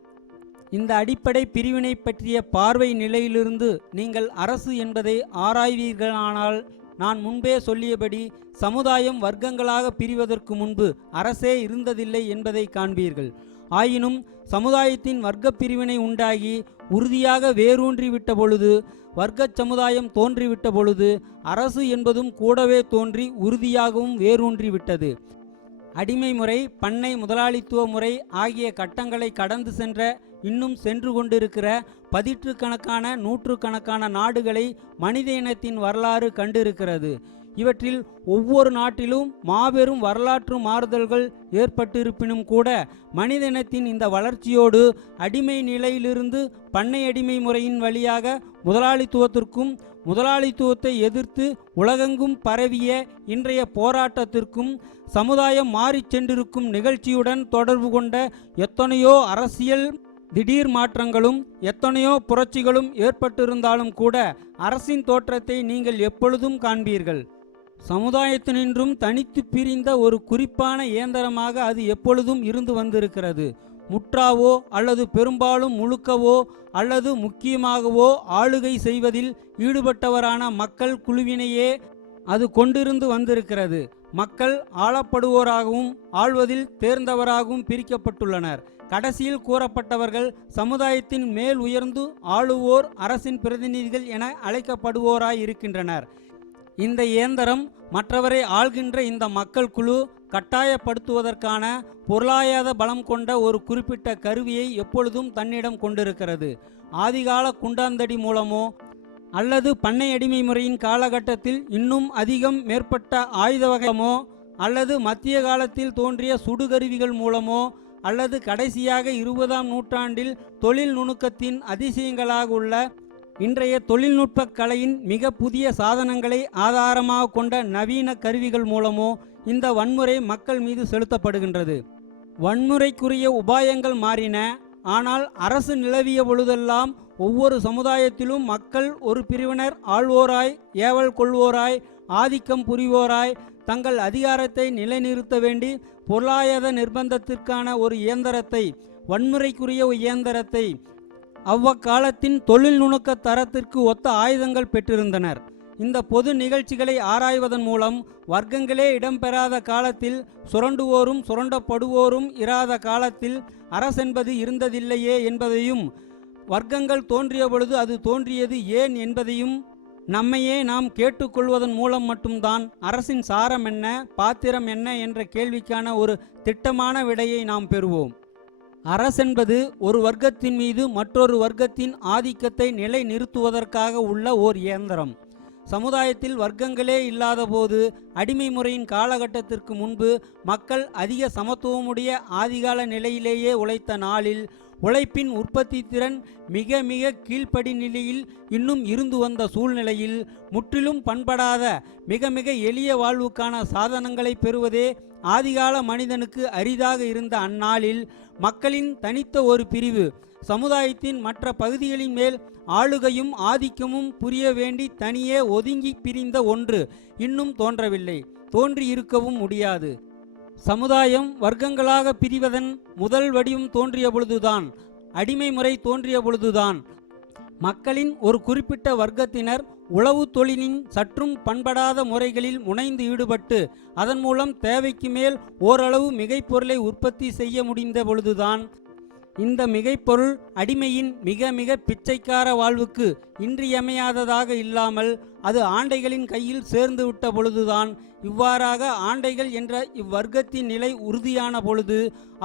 இந்த அடிப்படை பிரிவினை பற்றிய பார்வை நிலையிலிருந்து நீங்கள் அரசு என்பதை ஆராய்வீர்களானால், நான் முன்பே சொல்லியபடி சமுதாயம் வர்க்கங்களாக பிரிவதற்கு முன்பு அரசே இருந்ததில்லை என்பதை காண்பீர்கள். ஆயினும் சமுதாயத்தின் வர்க்க பிரிவினை உண்டாகி உறுதியாக வேரூன்றிவிட்ட பொழுது, வர்க்க சமுதாயம் தோன்றிவிட்ட பொழுது, அரசு என்பதும் கூடவே தோன்றி உறுதியாகவும் வேரூன்றிவிட்டது. அடிமை முறை, பண்ணை முதலாளித்துவ முறை ஆகிய கட்டங்களை கடந்து சென்ற, இன்னும் சென்று கொண்டிருக்கிற பதிற்றுக்கணக்கான நூற்றுக்கணக்கான நாடுகளை மனித இனத்தின் வரலாறு கண்டிருக்கிறது. இவற்றில் ஒவ்வொரு நாட்டிலும் மாபெரும் வரலாற்று மாறுதல்கள் ஏற்பட்டிருப்பினும் கூட மனித இனத்தின் இந்த வளர்ச்சியோடு அடிமை நிலையிலிருந்து பண்ணை அடிமை முறையின் வழியாக முதலாளித்துவத்திற்கும், முதலாளித்துவத்தை எதிர்த்து உலகெங்கும் பரவிய இன்றைய போராட்டத்திற்கும், சமுதாயம் மாறிச் சென்றிருக்கும் நிகழ்ச்சியுடன் தொடர்பு கொண்ட எத்தனையோ அரசியல் திடீர் மாற்றங்களும் எத்தனையோ புரட்சிகளும் ஏற்பட்டிருந்தாலும் கூட அரசின் தோற்றத்தை நீங்கள் எப்பொழுதும் காண்பீர்கள். சமுதாயத்தினின்றும் தனித்து பிரிந்த ஒரு குறிப்பான இயந்திரமாக அது எப்பொழுதும் இருந்து வந்திருக்கிறது. முற்றாவோ அல்லது பெரும்பாலும் முழுக்கவோ அல்லது முக்கியமாகவோ ஆளுகை செய்வதில் ஈடுபட்டவரான மக்கள் குழுவினையே அது கொண்டிருந்து வந்திருக்கிறது. மக்கள் ஆளப்படுவோராகவும் ஆள்வதில் தேர்ந்தவராகவும் பிரிக்கப்பட்டுள்ளனர். கடைசியில் கூறப்பட்டவர்கள் சமுதாயத்தின் மேல் உயர்ந்து ஆளுவோர், அரசின் பிரதிநிதிகள் என அழைக்கப்படுவோராய் இருக்கின்றனர். இந்த இயந்திரம் மற்றவரை ஆள்கின்ற இந்த மக்கள் குழு கட்டாயப்படுத்துவதற்கான பொருளாதார பலம் கொண்ட ஒரு குறிப்பிட்ட கருவியை எப்பொழுதும் தன்னிடம் கொண்டிருக்கிறது. ஆதிகால குண்டாந்தடி மூலமோ அல்லது பண்ணை அடிமை முறையின் காலகட்டத்தில் இன்னும் அதிகம் மேற்பட்ட ஆயுத வகைமோ அல்லது மத்திய காலத்தில் தோன்றிய சுடுகருவிகள் மூலமோ அல்லது கடைசியாக 20ஆம் நூற்றாண்டில் தொழில் நுணுக்கத்தின் அதிசயங்களாக உள்ள இன்றைய தொழில்நுட்ப கலையின் மிக புதிய சாதனங்களை ஆதாரமாக கொண்ட நவீன கருவிகள் மூலமோ இந்த வன்முறை மக்கள் மீது செலுத்தப்படுகின்றது. வன்முறைக்குரிய உபாயங்கள் மாறின. ஆனால் அரசு நிலவிய பொழுதெல்லாம் ஒவ்வொரு சமுதாயத்திலும் மக்கள் ஒரு பிரிவினர் ஆள்வோராய், ஏவல் கொள்வோராய், ஆதிக்கம் புரிவோராய் தங்கள் அதிகாரத்தை நிலைநிறுத்த வேண்டி பொருளாதார நிர்பந்தத்திற்கான ஒரு இயந்திரத்தை, வன்முறைக்குரிய இயந்திரத்தை, அவ்வக்காலத்தின் தொழில் நுணுக்க தரத்திற்கு ஒத்த ஆயுதங்கள் பெற்றிருந்தனர். இந்த பொது நிகழ்ச்சிகளை ஆராய்வதன் மூலம் வர்க்கங்களே இடம்பெறாத காலத்தில், சுரண்டுவோரும் சுரண்டப்படுவோரும் இராத காலத்தில் அரசென்பது இருந்ததில்லையே என்பதையும், வர்க்கங்கள் தோன்றிய பொழுது அது தோன்றியது ஏன் என்பதையும் நம்மையே நாம் கேட்டுக்கொள்வதன் மூலம் மட்டும்தான் அரசின் சாரம் என்ன, பாத்திரம் என்ன என்ற கேள்விக்கான ஒரு திட்டமான விடையை நாம் பெறுவோம். அரசென்பது ஒரு வர்க்கத்தின் மீது மற்றொரு வர்க்கத்தின் ஆதிக்கத்தை நிலை நிறுத்துவதற்காக உள்ள ஓர் இயந்திரம். சமுதாயத்தில் வர்க்கங்களே இல்லாத போது, அடிமை முறையின் காலகட்டத்திற்கு முன்பு மக்கள் அதிக சமத்துவமுடைய ஆதிகால நிலையிலேயே உழைத்த நாளில் உழைப்பின் உற்பத்தி திறன் மிக மிக கீழ்ப்படி நிலையில் இன்னும் இருந்து வந்த சூழ்நிலையில் முற்றிலும் பண்படாத மிக மிக எளிய வாழ்வுக்கான சாதனங்களை பெறுவதே ஆதிகால மனிதனுக்கு அரிதாக இருந்த அந்நாளில் மக்களின் தனித்த ஒரு பிரிவு சமுதாயத்தின் மற்ற பகுதிகளின் மேல் ஆளுகையும் ஆதிக்கமும் புரிய வேண்டி தனியே ஒதுங்கி பிரிந்த ஒன்று இன்னும் தோன்றவில்லை, தோன்றியிருக்கவும் முடியாது. சமுதாயம் வர்க்கங்களாக பிரிவதன் முதல் வடிவம் தோன்றிய பொழுதுதான், அடிமை முறை தோன்றிய பொழுதுதான் மக்களின் ஒரு குறிப்பிட்ட வர்க்கத்தினர் உழவு தொழிலின் சற்றும் பண்படாத முறைகளில் முனைந்து ஈடுபட்டு அதன் மூலம் தேவைக்கு மேல் ஓரளவு மிகைப்பொருளை உற்பத்தி செய்ய முடிந்த பொழுதுதான் இந்த மிகைப்பொருள் அடிமையின் மிக மிக பிச்சைக்கார வாழ்வுக்கு இன்றியமையாததாக இல்லாமல் அது ஆண்டைகளின் கையில் சேர்ந்து விட்ட பொழுதுதான், இவ்வாறாக ஆண்டைகள் என்ற இவ்வர்க்கத்தின் நிலை உறுதியான பொழுது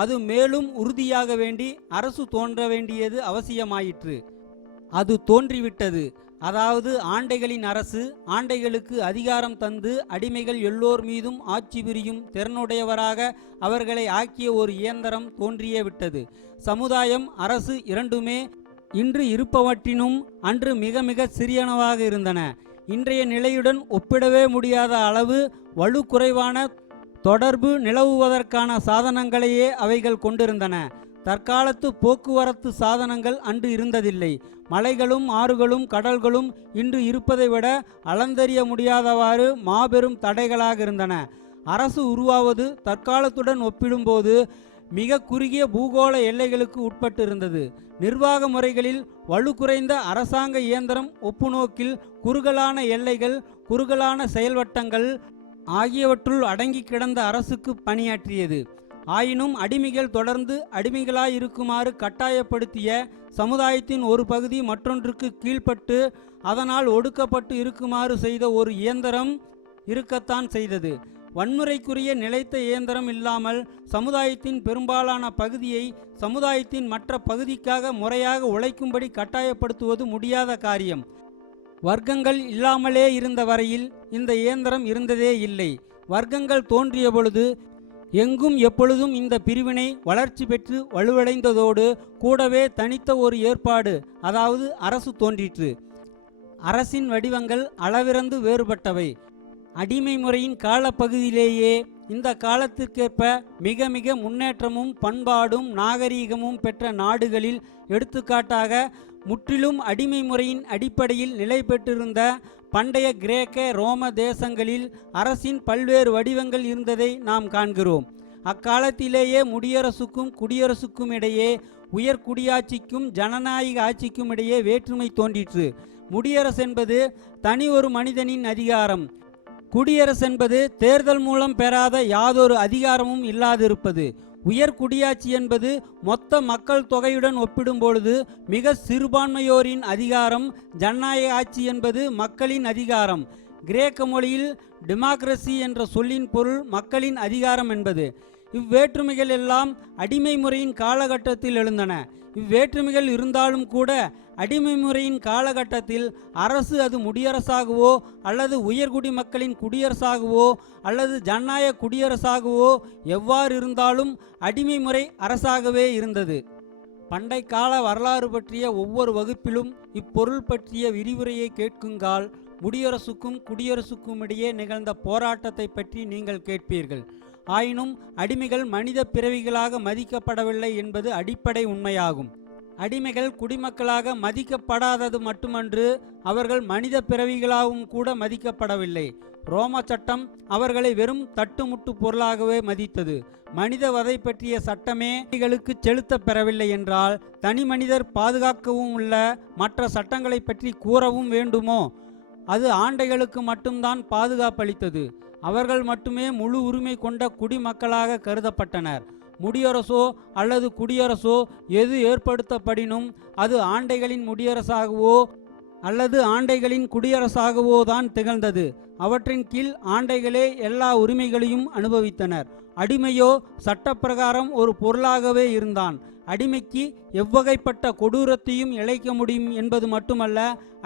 அது மேலும் உறுதியாக வேண்டி அரசு தோன்ற வேண்டியது அவசியமாயிற்று. அது தோன்றிவிட்டது. அதாவது ஆண்டைகளின் அரசு ஆண்டைகளுக்கு அதிகாரம் தந்து அடிமைகள் எல்லோர் மீதும் ஆட்சி புரியும் திறனுடையவராக அவர்களை ஆக்கிய ஒரு இயந்திரம் தோன்றியே விட்டது. சமுதாயம், அரசு இரண்டுமே இன்று இருப்பவற்றினும் அன்று மிக மிக சிறியனவாக இருந்தன. இன்றைய நிலையுடன் ஒப்பிடவே முடியாத அளவு வலு குறைவான தொடர்பு நிலவுவதற்கான சாதனங்களையே அவைகள் கொண்டிருந்தன. தற்காலத்து போக்குவரத்து சாதனங்கள் அன்று இருந்ததில்லை. மலைகளும் ஆறுகளும் கடல்களும் இன்று இருப்பதை விட அளந்தறிய முடியாதவாறு மாபெரும் தடைகளாக இருந்தன. அரசு உருவாவது தற்காலத்துடன் ஒப்பிடும்போது மிக குறுகிய பூகோள எல்லைகளுக்கு உட்பட்டு இருந்தது. நிர்வாக முறைகளில் வலு குறைந்த அரசாங்க இயந்திரம் ஒப்புநோக்கில் குறுகலான எல்லைகள், குறுகலான செயல்வட்டங்கள் ஆகியவற்றுள் அடங்கி கிடந்த அரசுக்கு பணியாற்றியது. ஆயினும் அடிமைகள் தொடர்ந்து அடிமைகளாயிருக்குமாறு கட்டாயப்படுத்திய சமுதாயத்தின் ஒரு பகுதி மற்றொன்றுக்கு கீழ்ப்பட்டு அதனால் ஒடுக்கப்பட்டு இருக்குமாறு செய்த ஒரு இயந்திரம் இருக்கத்தான் செய்தது. வன்முறைக்குரிய நிலைத்த இயந்திரம் இல்லாமல் சமுதாயத்தின் பெரும்பாலான பகுதியை சமுதாயத்தின் மற்ற பகுதிக்காக முறையாக உழைக்கும்படி கட்டாயப்படுத்துவது முடியாத காரியம். வர்க்கங்கள் இல்லாமலே இருந்த வரையில் இந்த இயந்திரம் இருந்ததே இல்லை. வர்க்கங்கள் தோன்றிய பொழுது எங்கும் எப்பொழுதும் இந்த பிரிவினை வளர்ச்சி பெற்று வலுவடைந்ததோடு கூடவே தனித்த ஒரு ஏற்பாடு, அதாவது அரசு தோன்றிற்று. அரசின் வடிவங்கள் அளவிறந்து வேறுபட்டவை. அடிமை முறையின் காலப்பகுதியிலேயே இந்த காலத்திற்கேற்ப மிக மிக முன்னேற்றமும் பண்பாடும் நாகரீகமும் பெற்ற நாடுகளில், எடுத்துக்காட்டாக முற்றிலும் அடிமை முறையின் அடிப்படையில் நிலை பெற்றிருந்த பண்டைய கிரேக்க ரோம தேசங்களில் அரசின் பல்வேறு வடிவங்கள் இருந்ததை நாம் காண்கிறோம். அக்காலத்திலேயே முடியரசுக்கும் குடியரசுக்கும் இடையே, உயர் குடியாட்சிக்கும் ஜனநாயக ஆட்சிக்கும் இடையே வேற்றுமை தோன்றிற்று. முடியரசு என்பது தனி ஒரு மனிதனின் அதிகாரம். குடியரசு என்பது தேர்தல் மூலம் பெறாத யாதொரு அதிகாரமும் இல்லாதிருப்பது. உயர் குடியாட்சி என்பது மொத்த மக்கள் தொகையுடன் ஒப்பிடும்பொழுது மிக சிறுபான்மையோரின் அதிகாரம். ஜனநாயக ஆட்சி என்பது மக்களின் அதிகாரம். கிரேக்க மொழியில் டெமோக்ரசி என்ற சொல்லின் பொருள் மக்களின் அதிகாரம் என்பது. இவ்வேற்றுமைகள் எல்லாம் அடிமை முறையின் காலகட்டத்தில் எழுந்தன. இவ்வேற்றுமைகள் இருந்தாலும் கூட அடிமை முறையின் காலகட்டத்தில் அரசு, அது முடியரசாகவோ அல்லது உயர்குடி மக்களின் குடியரசாகவோ அல்லது ஜனநாயக குடியரசாகவோ எவ்வாறு இருந்தாலும் அடிமை முறை அரசாகவே இருந்தது. பண்டை கால வரலாறு பற்றிய ஒவ்வொரு வகுப்பிலும் இப்பொருள் பற்றிய விரிவுரையை கேட்குங்கால் முடியரசுக்கும் குடியரசுக்கும் இடையே நிகழ்ந்த போராட்டத்தை பற்றி நீங்கள் கேட்பீர்கள். ஆயினும் அடிமைகள் மனித பிறவிகளாக மதிக்கப்படவில்லை என்பது அடிப்படை உண்மையாகும். அடிமைகள் குடிமக்களாக மதிக்கப்படாதது மட்டுமன்று, அவர்கள் மனித பிறவிகளாகவும் கூட மதிக்கப்படவில்லை. ரோம சட்டம் அவர்களை வெறும் தட்டுமுட்டு பொருளாகவே மதித்தது. மனித வதை பற்றிய சட்டமே அடிமைகளுக்கு செலுத்த பெறவில்லை என்றால் தனி மனிதர் பாதுகாக்கவும் உள்ள மற்ற சட்டங்களை பற்றி கூறவும் வேண்டுமோ? அது ஆண்டைகளுக்கு மட்டும்தான் பாதுகாப்பளித்தது. அவர்கள் மட்டுமே முழு உரிமை கொண்ட குடிமக்களாக கருதப்பட்டனர். முடியரசோ அல்லது குடியரசோ எது ஏற்படுத்தப்படினும் அது ஆண்டைகளின் முடியரசாகவோ அல்லது ஆண்டைகளின் குடியரசாகவோ தான் திகழ்ந்தது. அவற்றின் கீழ் ஆண்டைகளே எல்லா உரிமைகளையும் அனுபவித்தனர். அடிமையோ சட்டப்பிரகாரம் ஒரு பொருளாகவே இருந்தான். அடிமைக்கு எவ்வகைப்பட்ட கொடூரத்தையும் இழைக்க முடியும் என்பது மட்டுமல்ல,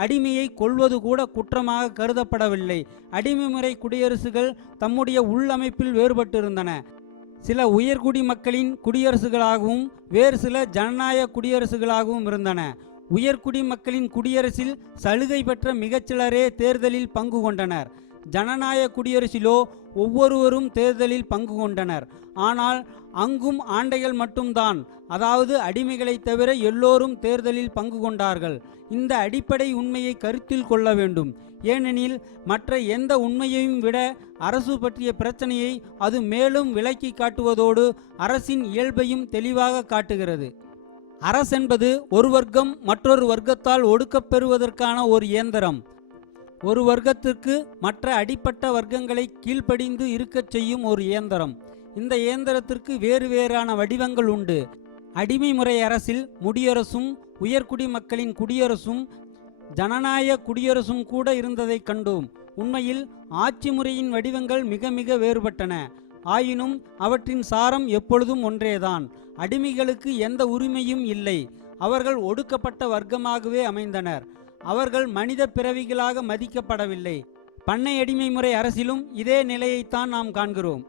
அடிமையை கொல்வது கூட குற்றமாக கருதப்படவில்லை. அடிமை முறை குடியரசுகள் தம்முடைய உள்ளமைப்பில் வேறுபட்டிருந்தன. சில உயர்குடி மக்களின் குடியரசுகளாகவும் வேறு சில ஜனநாயக குடியரசுகளாகவும் இருந்தன. உயர்குடி மக்களின் குடியரசில் சலுகை பெற்ற மிகச்சிலரே தேர்தலில் பங்கு கொண்டனர். ஜனநாயக குடியரசிலோ ஒவ்வொருவரும் தேர்தலில் பங்கு கொண்டனர். ஆனால் அங்கும் ஆண்டைகள் மட்டும்தான், அதாவது அடிமைகளை தவிர எல்லோரும் தேர்தலில் பங்கு கொண்டார்கள். இந்த அடிப்படை உண்மையை கருத்தில் கொள்ள வேண்டும். ஏனெனில் மற்ற எந்த உண்மையையும் விட அரசு பற்றிய பிரச்சனையை அது மேலும் விளக்கி காட்டுவதோடு அரசின் இயல்பையும் தெளிவாக காட்டுகிறது. அரசென்பது ஒரு வர்க்கம் மற்றொரு வர்க்கத்தால் ஒடுக்கப்பெறுவதற்கான ஒரு இயந்திரம். ஒரு வர்க்கத்திற்கு மற்ற அடிப்பட்ட வர்க்கங்களை கீழ்ப்படிந்து இருக்கச் செய்யும் ஒரு இயந்திரம். இந்த இயந்திரத்திற்கு வேறு வேறான வடிவங்கள் உண்டு. அடிமை முறை அரசில் முடியரசும் உயர்குடி மக்களின் குடியரசும் ஜனநாயக குடியரசும் கூட இருந்ததை கண்டோம். உண்மையில் ஆட்சி முறையின் வடிவங்கள் மிக மிக வேறுபட்டன. ஆயினும் அவற்றின் சாரம் எப்பொழுதும் ஒன்றேதான். அடிமைகளுக்கு எந்த உரிமையும் இல்லை. அவர்கள் ஒடுக்கப்பட்ட வர்க்கமாகவே அமைந்தனர். அவர்கள் மனித பிறவிகளாக மதிக்கப்படவில்லை. பண்ணை அடிமை முறை அரசிலும் இதே நிலையைத்தான் நாம் காண்கிறோம்.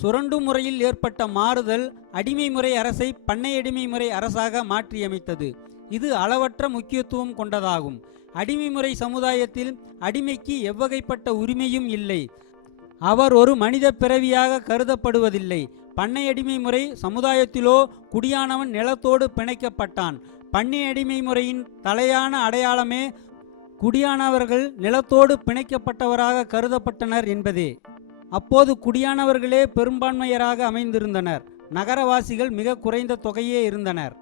சுரண்டு முறையில் ஏற்பட்ட மாறுதல் அடிமை முறை அரசை பண்ணை அடிமை முறை அரசாக மாற்றியமைத்தது. இது அளவற்ற முக்கியத்துவம் கொண்டதாகும். அடிமை முறை சமுதாயத்தில் அடிமைக்கு எவ்வகைப்பட்ட உரிமையும் இல்லை. அவர் ஒரு மனித பிறவியாக கருதப்படுவதில்லை. பண்ணை அடிமை முறை சமுதாயத்திலோ குடியானவன் நிலத்தோடு பிணைக்கப்பட்டான். பண்ணை அடிமை முறையின் தலையான அடையாளமே குடியானவர்கள் நிலத்தோடு பிணைக்கப்பட்டவராக கருதப்பட்டனர் என்பதே. அப்போது குடியானவர்களே பெரும்பான்மையராக அமைந்திருந்தனர். நகரவாசிகள் மிக குறைந்த தொகையே இருந்தனர்.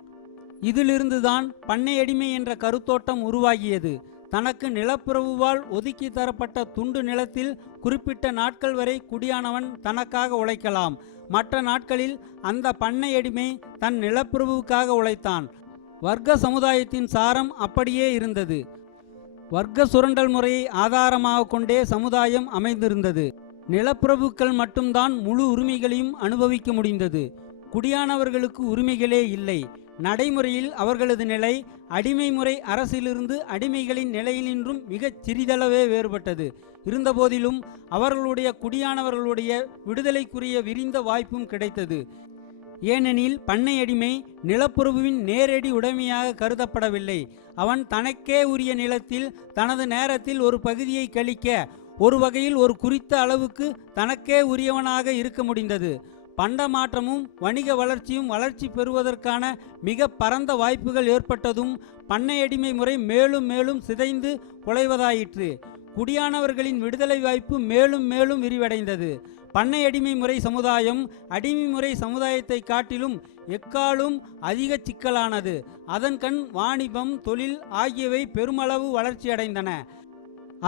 இதிலிருந்துதான் பண்ணை அடிமை என்ற கருத்தோட்டம் உருவாகியது. தனக்கு நிலப்பிரபுவால் ஒதுக்கி தரப்பட்ட துண்டு நிலத்தில் குறிப்பிட்ட நாட்கள் வரை குடியானவன் தனக்காக உழைக்கலாம். மற்ற நாட்களில் அந்த பண்ணை அடிமை தன் நிலப்பிரபுவுக்காக உழைத்தான். வர்க்க சமுதாயத்தின் சாரம் அப்படியே இருந்தது. வர்க்க சுரண்டல் முறையை ஆதாரமாக கொண்டே சமுதாயம் அமைந்திருந்தது. நிலப்பிரபுக்கள் மட்டும்தான் முழு உரிமைகளையும் அனுபவிக்க முடிந்தது. குடியானவர்களுக்கு உரிமைகளே இல்லை. நடைமுறையில் அவர்களது நிலை அடிமை முறை அரசிலிருந்து அடிமைகளின் நிலையினின்றும் மிகச் சிறிதளவே வேறுபட்டது. இருந்தபோதிலும் அவர்களுடைய குடியானவர்களுடைய விடுதலைக்குரிய விரிந்த வாய்ப்பும் கிடைத்தது. ஏனெனில் பண்ணை அடிமை நிலப்பிரபுவின் நேரடி உடைமையாக கருதப்படவில்லை. அவன் தனக்கே உரிய நிலத்தில் தனது நேரத்தில் ஒரு பகுதியை கழிக்க ஒரு வகையில் ஒரு குறித்த அளவுக்கு தனக்கே உரியவனாக இருக்க முடிந்தது. பண்ட மாற்றமும் வணிக வளர்ச்சியும் வளர்ச்சி பெறுவதற்கான மிக பரந்த வாய்ப்புகள் ஏற்பட்டதும் பண்ணை அடிமை முறை மேலும் மேலும் சிதைந்து குலைவதாயிற்று. குடியானவர்களின் விடுதலை வாய்ப்பு மேலும் மேலும் விரிவடைந்தது. பண்ணை அடிமை முறை சமுதாயம் அடிமை முறை சமுதாயத்தை காட்டிலும் எக்காலும் அதிக சிக்கலானது. அதன் கண் வாணிபம், தொழில் ஆகியவை பெருமளவு வளர்ச்சியடைந்தன.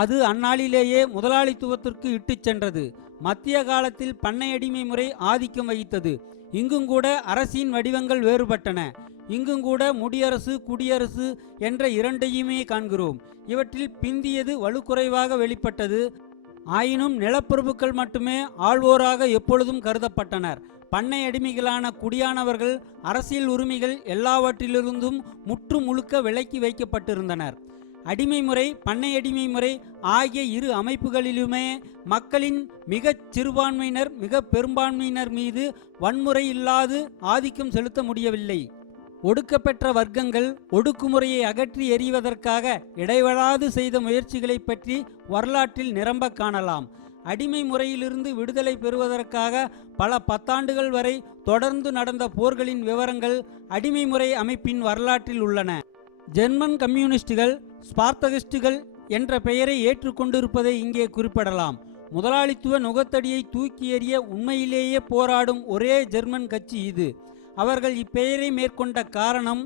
அது அந்நாளிலேயே முதலாளித்துவத்திற்கு இட்டுச் சென்றது. மத்திய காலத்தில் பண்ணை அடிமை முறை ஆதிக்கம் வகித்தது. இங்குங்கூட அரசின் வடிவங்கள் வேறுபட்டன. இங்குங்கூட முடியரசு குடியரசு என்ற இரண்டையுமே காண்கிறோம். இவற்றில் பிந்தியது வலுக்குறைவாக வெளிப்பட்டது. ஆயினும் நிலப்பிரபுக்கள் மட்டுமே ஆள்வோராக எப்பொழுதும் கருதப்பட்டனர். பண்ணை அடிமைகளான குடியானவர்கள் அரசியல் உரிமைகள் எல்லாவற்றிலிருந்தும் முற்று முழுக்க விலக்கி வைக்கப்பட்டிருந்தனர். அடிமை முறை பண்ணை அடிமை முறை ஆகிய இரு அமைப்புகளிலுமே மக்களின் மிகச் சிறுபான்மையினர் மிக பெரும்பான்மையினர் மீது வன்முறை இல்லாது ஆதிக்கம் செலுத்த முடியவில்லை. ஒடுக்கப்பெற்ற வர்க்கங்கள் ஒடுக்குமுறையை அகற்றி எறிவதற்காக இடைவிடாது செய்த முயற்சிகளை பற்றி வரலாற்றில் நிரம்ப காணலாம். அடிமை முறையிலிருந்து விடுதலை பெறுவதற்காக பல பத்தாண்டுகள் வரை தொடர்ந்து நடந்த போர்களின் விவரங்கள் அடிமை முறை அமைப்பின் வரலாற்றில் உள்ளன. ஜெர்மன் கம்யூனிஸ்டுகள் ஸ்பார்த்தகிஸ்டுகள் என்ற பெயரை ஏற்றுக்கொண்டிருப்பதை இங்கே குறிப்பிடலாம். முதலாளித்துவ நுகத்தடியை தூக்கி எறிய உண்மையிலேயே போராடும் ஒரே ஜெர்மன் கட்சி இது. அவர்கள் இப்பெயரை மேற்கொண்ட காரணம்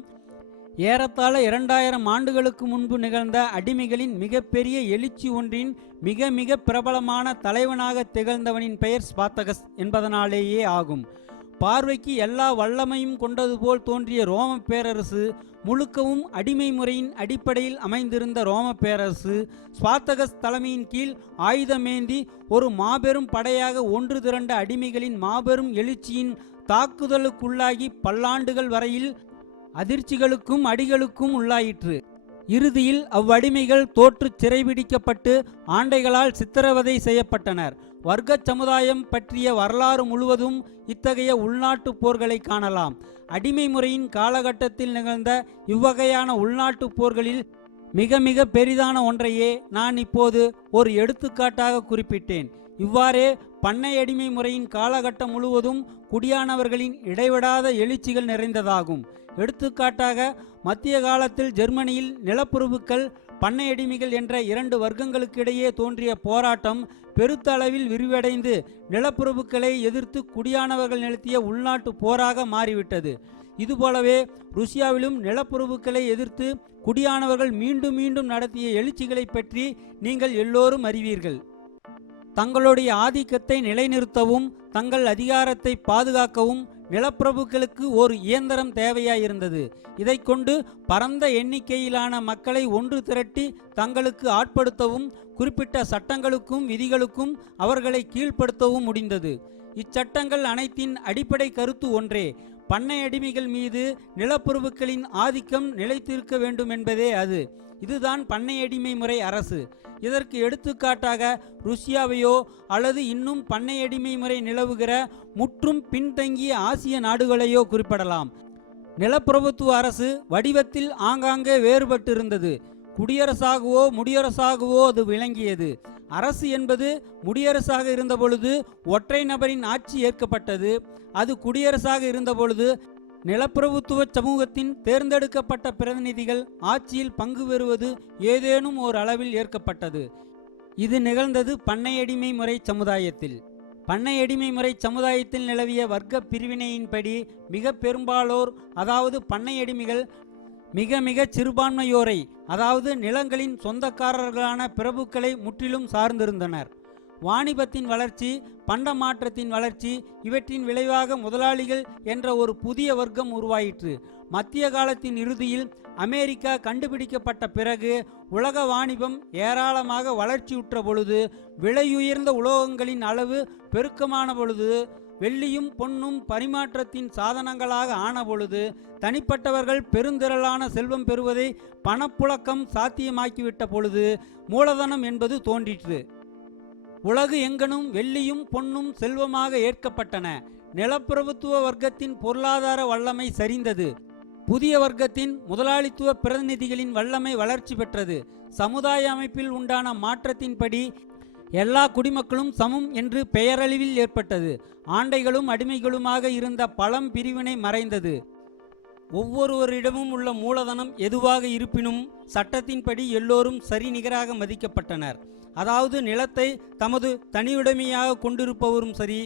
ஏறத்தாழ 2000 ஆண்டுகளுக்கு முன்பு நிகழ்ந்த அடிமைகளின் மிகப்பெரிய எழுச்சி ஒன்றின் மிக மிக பிரபலமான தலைவனாக திகழ்ந்தவனின் பெயர் ஸ்பார்த்தகஸ் என்பதனாலேயே ஆகும். பார்வைக்கு எல்லா வல்லமையும் கொண்டது போல் தோன்றிய ரோம பேரரசு முழுக்கவும் அடிமை முறையின் அடிப்படையில் அமைந்திருந்த ரோம பேரரசு ஸ்பார்த்தகஸ் தலைமையின் கீழ் ஆயுதமேந்தி ஒரு மாபெரும் படையாக ஒன்று திரண்ட அடிமைகளின் மாபெரும் எழுச்சியின் தாக்குதலுக்குள்ளாகி பல்லாண்டுகள் வரையில் அதிர்ச்சிகளுக்கும் அடிகளுக்கும் உள்ளாயிற்று. இறுதியில் அவ்வடிமைகள் தோற்று சிறைபிடிக்கப்பட்டு ஆண்டைகளால் சித்திரவதை செய்யப்பட்டனர். வர்க்க சமுதாயம் பற்றிய வரலாறு முழுவதும் இத்தகைய உள்நாட்டு போர்களை காணலாம். அடிமை முறையின் காலகட்டத்தில் நிகழ்ந்த இவ்வகையான உள்நாட்டு போர்களில் மிக மிக பெரிதான ஒன்றையே நான் இப்போது ஒரு எடுத்துக்காட்டாக குறிப்பிட்டேன். இவ்வாறே பண்ணை அடிமை முறையின் காலகட்டம் முழுவதும் குடியானவர்களின் இடைவிடாத எழுச்சிகள் நிறைந்ததாகும். எடுத்துக்காட்டாக மத்திய காலத்தில் ஜெர்மனியில் நிலப்பிரபுக்கள் பண்ணை அடிமைகள் என்ற இரண்டு வர்க்கங்களுக்கிடையே தோன்றிய போராட்டம் பெருத்த அளவில் விரிவடைந்து நிலப்பிரபுக்களை எதிர்த்து குடியானவர்கள் நடத்திய உள்நாட்டு போராக மாறிவிட்டது. இதுபோலவே ருசியாவிலும் நிலப்பிரபுக்களை எதிர்த்து குடியானவர்கள் மீண்டும் மீண்டும் நடத்திய எழுச்சிகளை பற்றி நீங்கள் எல்லோரும் அறிவீர்கள். தங்களுடைய ஆதிக்கத்தை நிலைநிறுத்தவும் தங்கள் அதிகாரத்தை பாதுகாக்கவும் நிலப்பிரபுக்களுக்கு ஒரு இயந்திரம் தேவையாயிருந்தது. இதை கொண்டு பரந்த எண்ணிக்கையிலான மக்களை ஒன்று திரட்டி தங்களுக்கு ஆட்படுத்தவும் குறிப்பிட்ட சட்டங்களுக்கும் விதிகளுக்கும் அவர்களை கீழ்ப்படுத்தவும் முடிந்தது. இச்சட்டங்கள் அனைத்தின் அடிப்படை கருத்து ஒன்றே, பண்ணை அடிமைகள் மீது நிலப்பிரபுக்களின் ஆதிக்கம் நிலைத்திருக்க வேண்டும் என்பதே அது. இதுதான் பண்ணை அடிமை முறை அரசு. இதற்கு எடுத்துக்காட்டாக ருசியாவையோ அல்லது இன்னும் பண்ணை அடிமை முறை நிலவுகிற முற்றும் பின்தங்கிய ஆசிய நாடுகளையோ குறிப்பிடலாம். நிலப்பிரபுத்துவ அரசு வடிவத்தில் ஆங்காங்கே வேறுபட்டிருந்தது. குடியரசாகவோ முடியரசாகவோ அது விளங்கியது. அரசு என்பது முடியரசாக இருந்தபொழுது ஒற்றை நபரின் ஆட்சி ஏற்கப்பட்டது. அது குடியரசாக இருந்தபொழுது நிலப்பிரபுத்துவ சமூகத்தின் தேர்ந்தெடுக்கப்பட்ட பிரதிநிதிகள் ஆட்சியில் பங்கு பெறுவது ஏதேனும் ஓர் அளவில் ஏற்கப்பட்டது. இது நிகழ்ந்தது பண்ணை அடிமை முறை சமுதாயத்தில். பண்ணை அடிமை முறை சமுதாயத்தில் நிலவிய வர்க்க பிரிவினையின்படி மிக பெரும்பாலோர், அதாவது பண்ணை அடிமைகள், மிக மிக சிறுபான்மையோரை, அதாவது நிலங்களின் சொந்தக்காரர்களான பிரபுக்களை முற்றிலும் சார்ந்திருந்தனர். வாணிபத்தின் வளர்ச்சி, பண்ட மாற்றத்தின் வளர்ச்சி இவற்றின் விளைவாக முதலாளிகள் என்ற ஒரு புதிய வர்க்கம் உருவாயிற்று. மத்திய காலத்தின் இறுதியில் அமெரிக்கா கண்டுபிடிக்கப்பட்ட பிறகு உலக வாணிபம் ஏராளமாக வளர்ச்சியுற்ற பொழுது, விலையுயர்ந்த உலோகங்களின் அளவு பெருக்கமான பொழுது, வெள்ளியும் பொன்னும் பரிமாற்றத்தின் சாதனங்களாக ஆன பொழுது, தனிப்பட்டவர்கள் பெருந்திரளான செல்வம் பெறுவதை பணப்புழக்கம் சாத்தியமாக்கிவிட்ட பொழுது மூலதனம் என்பது தோன்றிற்று. உலகு எங்கனும் வெள்ளியும் பொன்னும் செல்வமாக ஏற்கப்பட்டன. நிலப்பிரபுத்துவ வர்க்கத்தின் பொருளாதார வல்லமை சரிந்தது. புதிய வர்க்கத்தின் முதலாளித்துவ பிரதிநிதிகளின் வல்லமை வளர்ச்சி பெற்றது. சமுதாய அமைப்பில் உண்டான மாற்றத்தின்படி எல்லா குடிமக்களும் சமம் என்று பெயரளவில் ஏற்பட்டது. ஆண்டைகளும் அடிமைகளுமாக இருந்த பழம் பிரிவினை மறைந்தது. ஒவ்வொருவரிடமும் உள்ள மூலதனம் எதுவாக இருப்பினும் சட்டத்தின்படி எல்லோரும் சரிநிகராக மதிக்கப்பட்டனர். அதாவது நிலத்தை தமது தனியுடைமையாக கொண்டிருப்பவரும் சரி,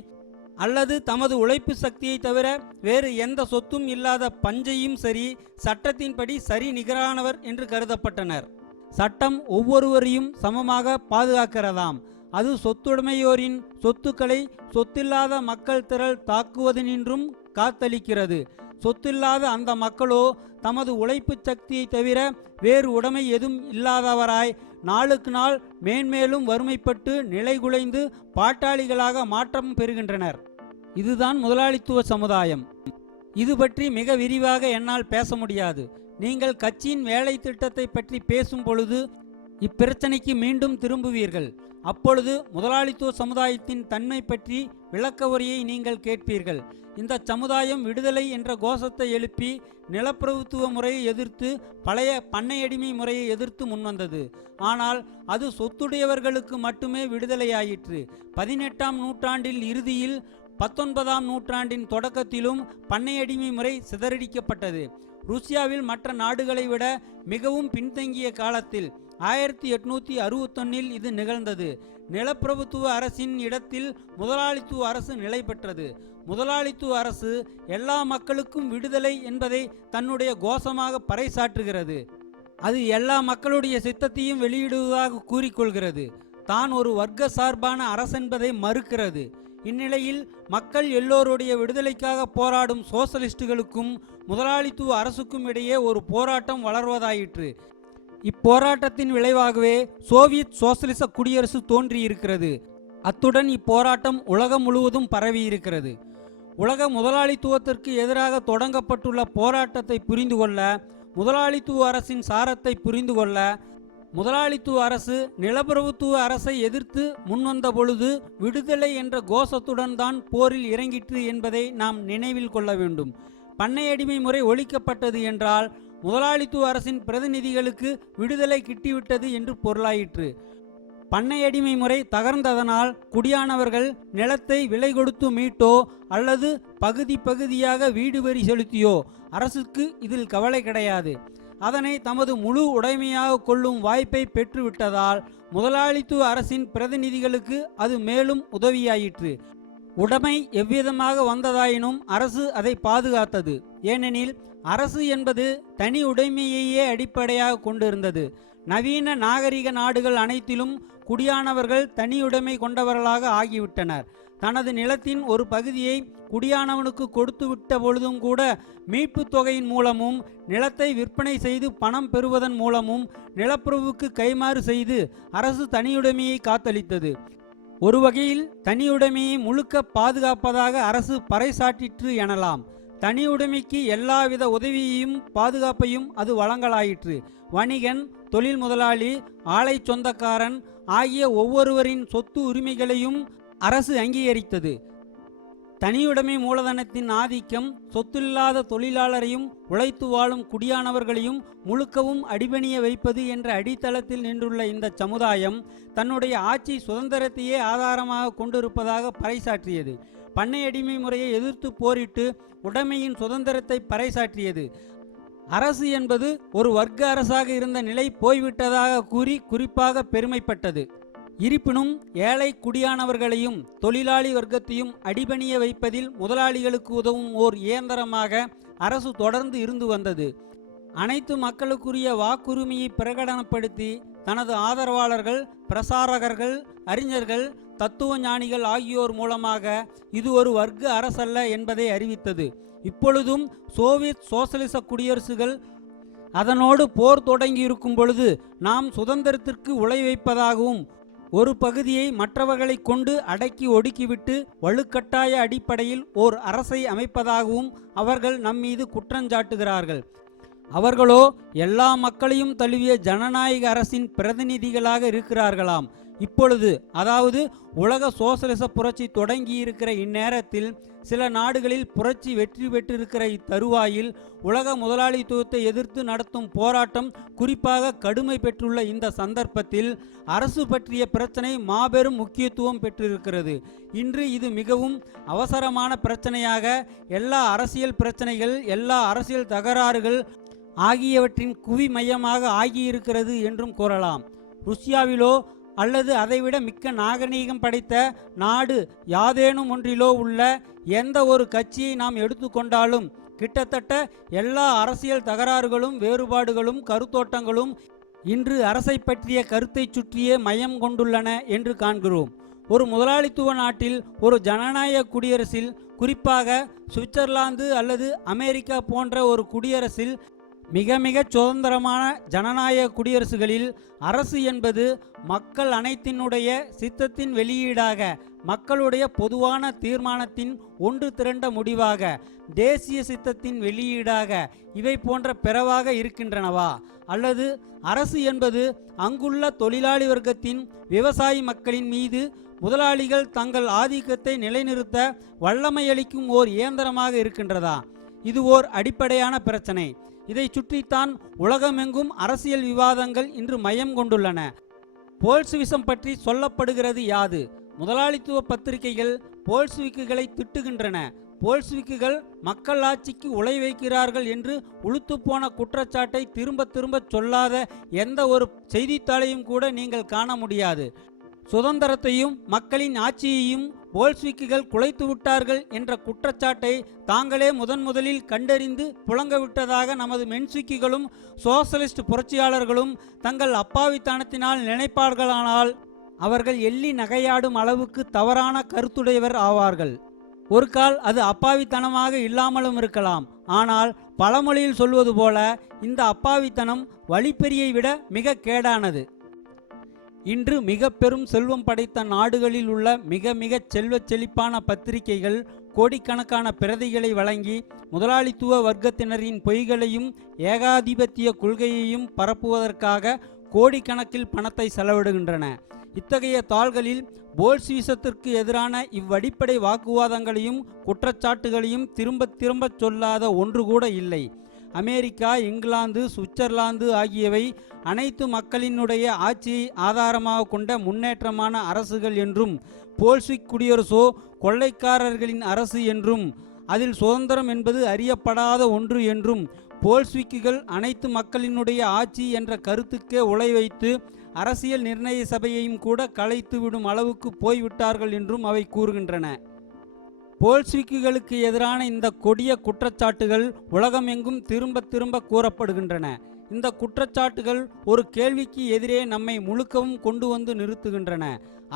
அல்லது தமது உழைப்பு சக்தியை தவிர வேறு எந்த சொத்தும் இல்லாத பஞ்சையும் சரி, சட்டத்தின்படி சரி நிகரானவர் என்று கருதப்பட்டனர். சட்டம் ஒவ்வொருவரையும் சமமாக பாதுகாக்கிறதாம். அது சொத்துடைமையோரின் சொத்துக்களை சொத்தில்லாத மக்கள் திரள் தாக்குவதனின்றும் காத்தளிக்கிறது. சொத்தில்லாத அந்த மக்களோ தமது உழைப்பு சக்தியை தவிர வேறு உடைமை எதுவும் இல்லாதவராய் நாளுக்கு நாள் மேன்மேலும் வறுமைப்பட்டு நிலைகுலைந்து பாட்டாளிகளாக மாற்றம் பெறுகின்றனர். இதுதான் முதலாளித்துவ சமுதாயம். இது பற்றி மிக விரிவாக என்னால் பேச முடியாது. நீங்கள் கட்சியின் வேலை திட்டத்தை பற்றி பேசும் பொழுது இப்பிரச்சனைக்கு மீண்டும் திரும்புவீர்கள். அப்பொழுது முதலாளித்துவ சமுதாயத்தின் தன்மை பற்றி விளக்க உரையை நீங்கள் கேட்பீர்கள். இந்த சமுதாயம் விடுதலை என்ற கோஷத்தை எழுப்பி நிலப்பிரபுத்துவ முறையை எதிர்த்து பழைய பண்ணையடிமை முறையை எதிர்த்து முன்வந்தது. ஆனால் அது சொத்துடையவர்களுக்கு மட்டுமே விடுதலையாயிற்று. 18ஆம் நூற்றாண்டில் இறுதியில் 19ஆம் நூற்றாண்டின் தொடக்கத்திலும் பண்ணையடிமை முறை சிதறடிக்கப்பட்டது. ருசியாவில் மற்ற நாடுகளை விட மிகவும் பின்தங்கிய காலத்தில் 1861 இது நிகழ்ந்தது. நிலப்பிரபுத்துவ அரசின் இடத்தில் முதலாளித்துவ அரசு நிலை பெற்றது. முதலாளித்துவ அரசு எல்லா மக்களுக்கும் விடுதலை என்பதை தன்னுடைய கோஷமாக பறைசாற்றுகிறது. அது எல்லா மக்களுடைய சித்தத்தையும் வெளியிடுவதாக கூறிக்கொள்கிறது. தான் ஒரு வர்க்க சார்பான அரசென்பதை மறுக்கிறது. இந்நிலையில் மக்கள் எல்லோருடைய விடுதலைக்காக போராடும் சோசலிஸ்டுகளுக்கும் முதலாளித்துவ அரசுக்கும் இடையே ஒரு போராட்டம் வளர்வதாயிற்று. இப்போராட்டத்தின் விளைவாகவே சோவியத் சோசலிச குடியரசு தோன்றியிருக்கிறது. அத்துடன் இப்போராட்டம் உலகம் முழுவதும் பரவியிருக்கிறது. உலக முதலாளித்துவத்திற்கு எதிராக தொடங்கப்பட்டுள்ள போராட்டத்தை புரிந்து கொள்ள, முதலாளித்துவ அரசின் சாரத்தை புரிந்து கொள்ள, முதலாளித்துவ அரசு நிலப்பிரபுத்துவ அரசை எதிர்த்து முன்வந்த பொழுது விடுதலை என்ற கோஷத்துடன் தான் போரில் இறங்கிற்று என்பதை நாம் நினைவில் கொள்ள வேண்டும். பண்ணையடிமை முறை ஒழிக்கப்பட்டது என்றால் முதலாளித்துவ அரசின் பிரதிநிதிகளுக்கு விடுதலை கிட்டிவிட்டது என்று பொருளாயிற்று. பண்ணையடிமை முறை தகர்ந்ததனால் குடியானவர்கள் நிலத்தை விலை கொடுத்து மீட்டோ அல்லது பகுதி பகுதியாக வீடு வரி செலுத்தியோ அரசுக்கு இதில் கவலை கிடையாது. அதனை தமது முழு உடைமையாக கொள்ளும் வாய்ப்பை பெற்றுவிட்டதால் முதலாளித்துவ அரசின் பிரதிநிதிகளுக்கு அது மேலும் உதவியாயிற்று. உடைமை எவ்விதமாக வந்ததாயினும் அரசு அதை பாதுகாத்தது. ஏனெனில் அரசு என்பது தனி உடைமையையே அடிப்படையாக கொண்டிருந்தது. நவீன நாகரிக நாடுகள் அனைத்திலும் குடியானவர்கள் தனியுடைமை கொண்டவர்களாக ஆகிவிட்டனர். தனது நிலத்தின் ஒரு பகுதியை குடியானவனுக்கு கொடுத்து விட்ட பொழுதும் கூட மீட்பு தொகையின் மூலமும் நிலத்தை விற்பனை செய்து பணம் பெறுவதன் மூலமும் நிலப்பிரபுவுக்கு கைமாறு செய்து அரசு தனியுடைமையை காத்தளித்தது. ஒரு வகையில் தனியுடைமையை முழுக்க பாதுகாப்பதாக அரசு பறைசாற்றிற்று எனலாம். தனியுடைமைக்கு எல்லாவித உதவியையும் பாதுகாப்பையும் அது வழங்கலாயிற்று. வணிகன், தொழில் முதலாளி, ஆலை சொந்தக்காரன் ஆகிய ஒவ்வொருவரின் சொத்து உரிமைகளையும் அரசு அங்கீகரித்தது. தனியுடைமை மூலதனத்தின் ஆதிக்கம் சொத்தில்லாத தொழிலாளரையும் உழைத்து வாழும் குடியானவர்களையும் முழுக்கவும் அடிபணிய வைப்பது என்ற அடித்தளத்தில் நின்றுள்ள இந்த சமுதாயம் தன்னுடைய ஆட்சி சுதந்திரத்தையே ஆதாரமாக கொண்டிருப்பதாக பறைசாற்றியது. பண்ணையடிமை முறையை எதிர்த்து போரிட்டு உடைமையின் சுதந்திரத்தை பறைசாற்றியது. அரசு என்பது ஒரு வர்க்க அரசாக இருந்த நிலை போய்விட்டதாக கூறி குறிப்பாக பெருமைப்பட்டது. இருப்பினும் ஏழை குடியானவர்களையும் தொழிலாளி வர்க்கத்தையும் அடிபணிய வைப்பதில் முதலாளிகளுக்கு உதவும் ஓர் இயந்திரமாக அரசு தொடர்ந்து இருந்து வந்தது. அனைத்து மக்களுக்குரிய வாக்குரிமையை பிரகடனப்படுத்தி தனது ஆதரவாளர்கள், பிரசாரகர்கள், அறிஞர்கள், தத்துவ ஞானிகள் ஆகியோர் மூலமாக இது ஒரு வர்க்க அரசல்ல என்பதை அறிவித்தது. இப்பொழுதும் சோவியத் சோசலிச குடியரசுகள் அதனோடு போர் தொடங்கியிருக்கும் பொழுது நாம் சுதந்திரத்திற்கு உழை வைப்பதாகவும் ஒரு பகுதியை மற்றவர்களை கொண்டு அடக்கி ஒடுக்கிவிட்டு வலுக்கட்டாய அடிப்படையில் ஓர் அரசை அமைப்பதாகவும் அவர்கள் நம்மீது குற்றஞ்சாட்டுகிறார்கள். அவர்களோ எல்லா மக்களையும் தழுவிய ஜனநாயக அரசின் பிரதிநிதிகளாக இருக்கிறார்களாம். இப்பொழுது, அதாவது உலக சோசலிச புரட்சி தொடங்கியிருக்கிற இந்நேரத்தில், சில நாடுகளில் புரட்சி வெற்றி பெற்றிருக்கிற இத்தருவாயில் உலக முதலாளித்துவத்தை எதிர்த்து நடத்தும் போராட்டம் குறிப்பாக கடுமை பெற்றுள்ள இந்த சந்தர்ப்பத்தில் அரசு பற்றிய பிரச்சனை மாபெரும் முக்கியத்துவம் பெற்றிருக்கிறது. இன்று இது மிகவும் அவசரமான பிரச்சனையாக எல்லா அரசியல் பிரச்சனைகள், எல்லா அரசியல் தகராறுகள் ஆகியவற்றின் குவி மையமாக ஆகியிருக்கிறது என்றும் கூறலாம். ருஷ்யாவிலோ அல்லது அதைவிட மிக்க நாகரீகம் படைத்த நாடு யாதேனும் ஒன்றிலோ உள்ள எந்த ஒரு கட்சியை நாம் எடுத்துக்கொண்டாலும் கிட்டத்தட்ட எல்லா அரசியல் தகராறுகளும், வேறுபாடுகளும், கருத்தோட்டங்களும் இன்று அரசை பற்றிய கருத்தை சுற்றியே மையம் கொண்டுள்ளன என்று காண்கிறோம். ஒரு முதலாளித்துவ நாட்டில், ஒரு ஜனநாயக குடியரசில், குறிப்பாக சுவிட்சர்லாந்து அல்லது அமெரிக்கா போன்ற ஒரு குடியரசில், மிக மிக சுதந்திரமான ஜனநாயக குடியரசுகளில் அரசு என்பது மக்கள் அனைத்தினுடைய சித்தத்தின் வெளியீடாக, மக்களுடைய பொதுவான தீர்மானத்தின் ஒன்று திரண்ட முடிவாக, தேசிய சித்தத்தின் வெளியீடாக இவை போன்ற பிறவாக இருக்கின்றனவா? அல்லது அரசு என்பது அங்குள்ள தொழிலாளி வர்க்கத்தின், விவசாயி மக்களின் மீது முதலாளிகள் தங்கள் ஆதிக்கத்தை நிலைநிறுத்த வல்லமையளிக்கும் ஓர் இயந்திரமாக இருக்கின்றதா? இது ஓர் அடிப்படையான பிரச்சனை. இதை சுற்றித்தான் உலகமெங்கும் அரசியல் விவாதங்கள் இன்று மையம் கொண்டுள்ளன. போல்ஸ்விசம் பற்றி சொல்லப்படுகிறது யாது? முதலாளித்துவ பத்திரிகைகள் போல்ஸ்விக்குகளை திட்டுகின்றன. போல்ஸ்விக்குகள் மக்கள் ஆட்சிக்கு உழை வைக்கிறார்கள் என்று உளுத்துப்போன குற்றச்சாட்டை திரும்ப திரும்ப சொல்லாத எந்த ஒரு செய்தித்தாளையும் கூட நீங்கள் காண முடியாது. சுதந்திரத்தையும் மக்களின் ஆட்சியையும் போல்ஸ்விக்குகள் குலைத்து விட்டார்கள் என்ற குற்றச்சாட்டை தாங்களே முதலில் கண்டறிந்து புழங்கவிட்டதாக நமது மென்ஸ்விக்குகளும் சோசலிஸ்ட் புரட்சியாளர்களும் தங்கள் அப்பாவித்தனத்தினால் நினைப்பார்களானால் அவர்கள் எள்ளி நகையாடும் அளவுக்கு தவறான கருத்துடையவர் ஆவார்கள். ஒரு கால் அது அப்பாவித்தனமாக இல்லாமலும் இருக்கலாம். ஆனால் பழமொழியில் சொல்வது போல இந்த அப்பாவித்தனம் வழிப்பறியை விட மிக கேடானது. இன்று மிக பெரும் செல்வம் படைத்த நாடுகளில் உள்ள மிக மிக செல்வச் செழிப்பான பத்திரிகைகள் கோடிக்கணக்கான பிரதிகளை வழங்கி முதலாளித்துவ வர்க்கத்தினரின் பொய்களையும் ஏகாதிபத்திய கொள்கையையும் பரப்புவதற்காக கோடிக்கணக்கில் பணத்தை செலவிடுகின்றன. இத்தகைய தாள்களில் போல்ஷிவிசத்திற்கு எதிரான இவ்வடிப்படை வாக்குவாதங்களையும் குற்றச்சாட்டுகளையும் திரும்ப திரும்ப சொல்லாத ஒன்று கூட இல்லை. அமெரிக்கா, இங்கிலாந்து, சுவிட்சர்லாந்து ஆகியவை அனைத்து மக்களினுடைய ஆட்சியை ஆதாரமாக கொண்ட முன்னேற்றமான அரசுகள் என்றும், போல்ஷிக் குடியரசோ கொள்ளைக்காரர்களின் அரசு என்றும், அதில் சுதந்திரம் என்பது அறியப்படாத ஒன்று என்றும், போல்ஷிக்குகள் அனைத்து மக்களினுடைய ஆட்சி என்ற கருத்துக்கே உலை வைத்து அரசியல் நிர்ணய சபையையும் கூட கலைத்து விடும் அளவுக்கு போய்விட்டார்கள் என்றும் அவை கூறுகின்றன. போல்ஷிக்குகளுக்கு எதிரான இந்த கொடிய குற்றச்சாட்டுகள் உலகமெங்கும் திரும்ப திரும்ப கூறப்படுகின்றன. இந்த குற்றச்சாட்டுகள் ஒரு கேள்விக்கு எதிரே நம்மை முழுக்கவும் கொண்டு வந்து நிறுத்துகின்றன.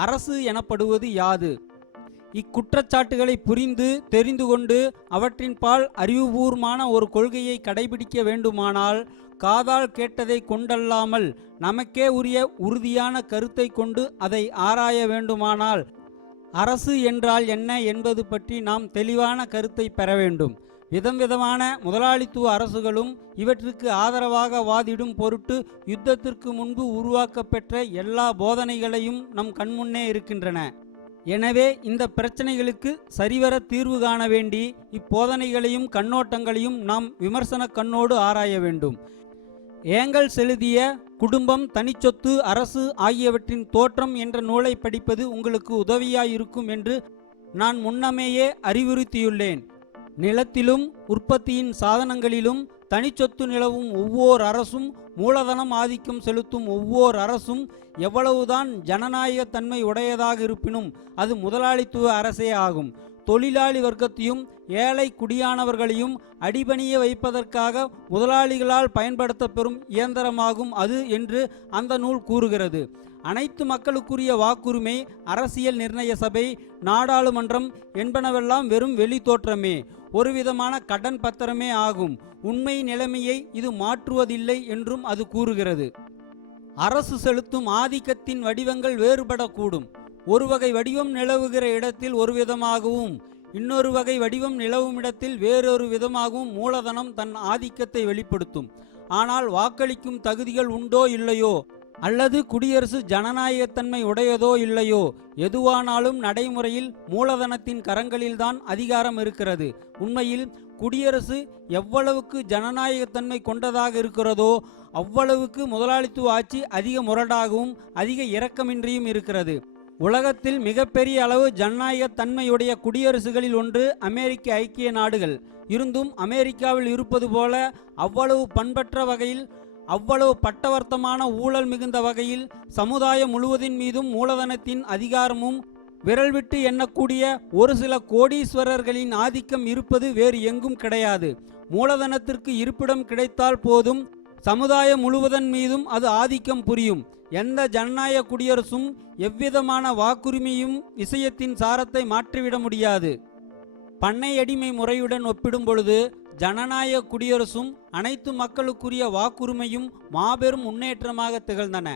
அரசு எனப்படுவது யாது? இக்குற்றச்சாட்டுகளை புரிந்து தெரிந்து கொண்டு அவற்றின் பால் அறிவுபூர்வமான ஒரு கொள்கையை கடைபிடிக்க வேண்டுமானால் காதால் கேட்டதை கொண்டல்லாமல் நமக்கே உரிய உறுதியான கருத்தை கொண்டு அதை ஆராய வேண்டுமானால் அரசு என்றால் என்ன என்பது பற்றி நாம் தெளிவான கருத்தை பெற வேண்டும். விதம் விதமான முதலாளித்துவ அரசுகளும் இவற்றுக்கு ஆதரவாக வாதிடும் பொருட்டு யுத்தத்திற்கு முன்பு உருவாக்கப்பெற்ற எல்லா போதனைகளையும் நம் கண்முன்னே இருக்கின்றன. எனவே இந்த பிரச்சனைகளுக்கு சரிவர தீர்வு காண வேண்டி இப்போதனைகளையும் கண்ணோட்டங்களையும் நாம் விமர்சன கண்ணோடு ஆராய வேண்டும். ஏங்கல்ஸ் எழுதிய குடும்பம், தனிச்சொத்து, அரசு ஆகியவற்றின் தோற்றம் என்ற நூலை படிப்பது உங்களுக்கு உதவியாயிருக்கும் என்று நான் முன்னமேயே அறிவுறுத்தியுள்ளேன். நிலத்திலும் உற்பத்தியின் சாதனங்களிலும் தனிச்சொத்து நிலவும் ஒவ்வொரு அரசும், மூலதனம் ஆதிக்கம் செலுத்தும் ஒவ்வொரு அரசும் எவ்வளவுதான் ஜனநாயகத்தன்மை உடையதாக இருப்பினும் அது முதலாளித்துவ அரசே ஆகும். தொழிலாளி வர்க்கத்தையும் ஏழை குடியானவர்களையும் அடிபணிய வைப்பதற்காக முதலாளிகளால் பயன்படுத்தப்பெறும் இயந்திரமாகும் அது என்று அந்த நூல் கூறுகிறது. அனைத்து மக்களுக்குரிய வாக்குரிமை, அரசியல் நிர்ணய சபை, நாடாளுமன்றம் என்பனவெல்லாம் வெறும் வெளி தோற்றமே, ஒருவிதமான கடன் பத்திரமே ஆகும். உண்மை நிலைமையை இது மாற்றுவதில்லை என்றும் அது கூறுகிறது. அரசு செலுத்தும் ஆதிக்கத்தின் வடிவங்கள் வேறுபடக்கூடும். ஒரு வகை வடிவம் நிலவுகிற இடத்தில் ஒரு விதமாகவும், இன்னொரு வகை வடிவம் நிலவும் இடத்தில் வேறொரு விதமாகவும் மூலதனம் தன் ஆதிக்கத்தை வெளிப்படுத்தும். ஆனால் வாக்களிக்கும் தகுதிகள் உண்டோ இல்லையோ, அல்லது குடியரசு ஜனநாயகத்தன்மை உடையதோ இல்லையோ, எதுவானாலும் நடைமுறையில் மூலதனத்தின் கரங்களில்தான் அதிகாரம் இருக்கிறது. உண்மையில் குடியரசு எவ்வளவுக்கு ஜனநாயகத்தன்மை கொண்டதாக இருக்கிறதோ அவ்வளவுக்கு முதலாளித்துவ ஆட்சி அதிக முரடாகவும் அதிக இரக்கமின்றியும் இருக்கிறது. உலகத்தில் மிகப்பெரிய அளவு ஜனநாயகத்தன்மையுடைய குடியரசுகளில் ஒன்று அமெரிக்க ஐக்கிய நாடுகள். இருந்தும் அமெரிக்காவில் இருப்பது போல அவ்வளவு பண்பற்ற வகையில், அவ்வளவு பட்டவர்த்தமான ஊழல் மிகுந்த வகையில் சமுதாயம் முழுவதின் மீதும் மூலதனத்தின் அதிகாரமும் விரல் விட்டு எண்ணக்கூடிய ஒரு சில கோடீஸ்வரர்களின் ஆதிக்கம் இருப்பது வேறு எங்கும் கிடையாது. மூலதனத்திற்கு இருப்பிடம் கிடைத்தால் போதும், சமுதாயம் முழுவதன் மீதும் அது ஆதிக்கம் புரியும். எந்த ஜனநாயக குடியரசும் எவ்விதமான வாக்குரிமையும் விஷயத்தின் சாரத்தை மாற்றிவிட முடியாது. பண்ணை அடிமை முறையுடன் ஒப்பிடும் பொழுது ஜனநாயக குடியரசும் அனைத்து மக்களுக்குரிய வாக்குரிமையும் மாபெரும் முன்னேற்றமாக திகழ்ந்தன.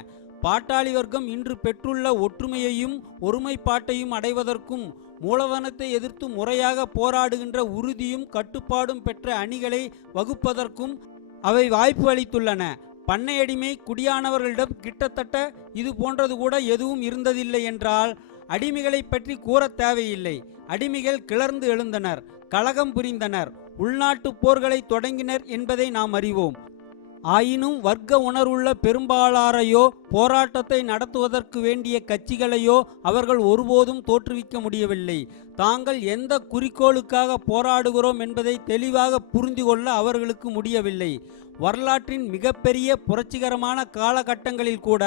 பாட்டாளி வர்க்கம் இன்று பெற்றுள்ள ஒற்றுமையையும் ஒருமைப்பாட்டையும் அடைவதற்கும், மூலதனத்தை எதிர்த்து முறையாக போராடுகின்ற உறுதியும் கட்டுப்பாடும் பெற்ற அணிகளை வகுப்பதற்கும் அவை வாய்ப்பு அளித்துள்ளன. பண்ணையடிமை குடியானவர்களிடம் கிட்டத்தட்ட இது போன்றது கூட எதுவும் இருந்ததில்லை என்றால் அடிமைகளை பற்றி கூற தேவையில்லை. அடிமைகள் கிளர்ந்து எழுந்தனர், கலகம் புரிந்தனர், உள்நாட்டு போர்களை தொடங்கினர் என்பதை நாம் அறிவோம். ஆயினும் வர்க்க உணர்வுள்ள பெரும்பாலாரையோ போராட்டத்தை நடத்துவதற்கு வேண்டிய கட்சிகளையோ அவர்கள் ஒருபோதும் தோற்றுவிக்க முடியவில்லை. தாங்கள் எந்த குறிக்கோளுக்காக போராடுகிறோம் என்பதை தெளிவாக புரிந்து கொள்ள அவர்களுக்கு முடியவில்லை. வரலாற்றின் மிகப்பெரிய புரட்சிகரமான காலகட்டங்களில் கூட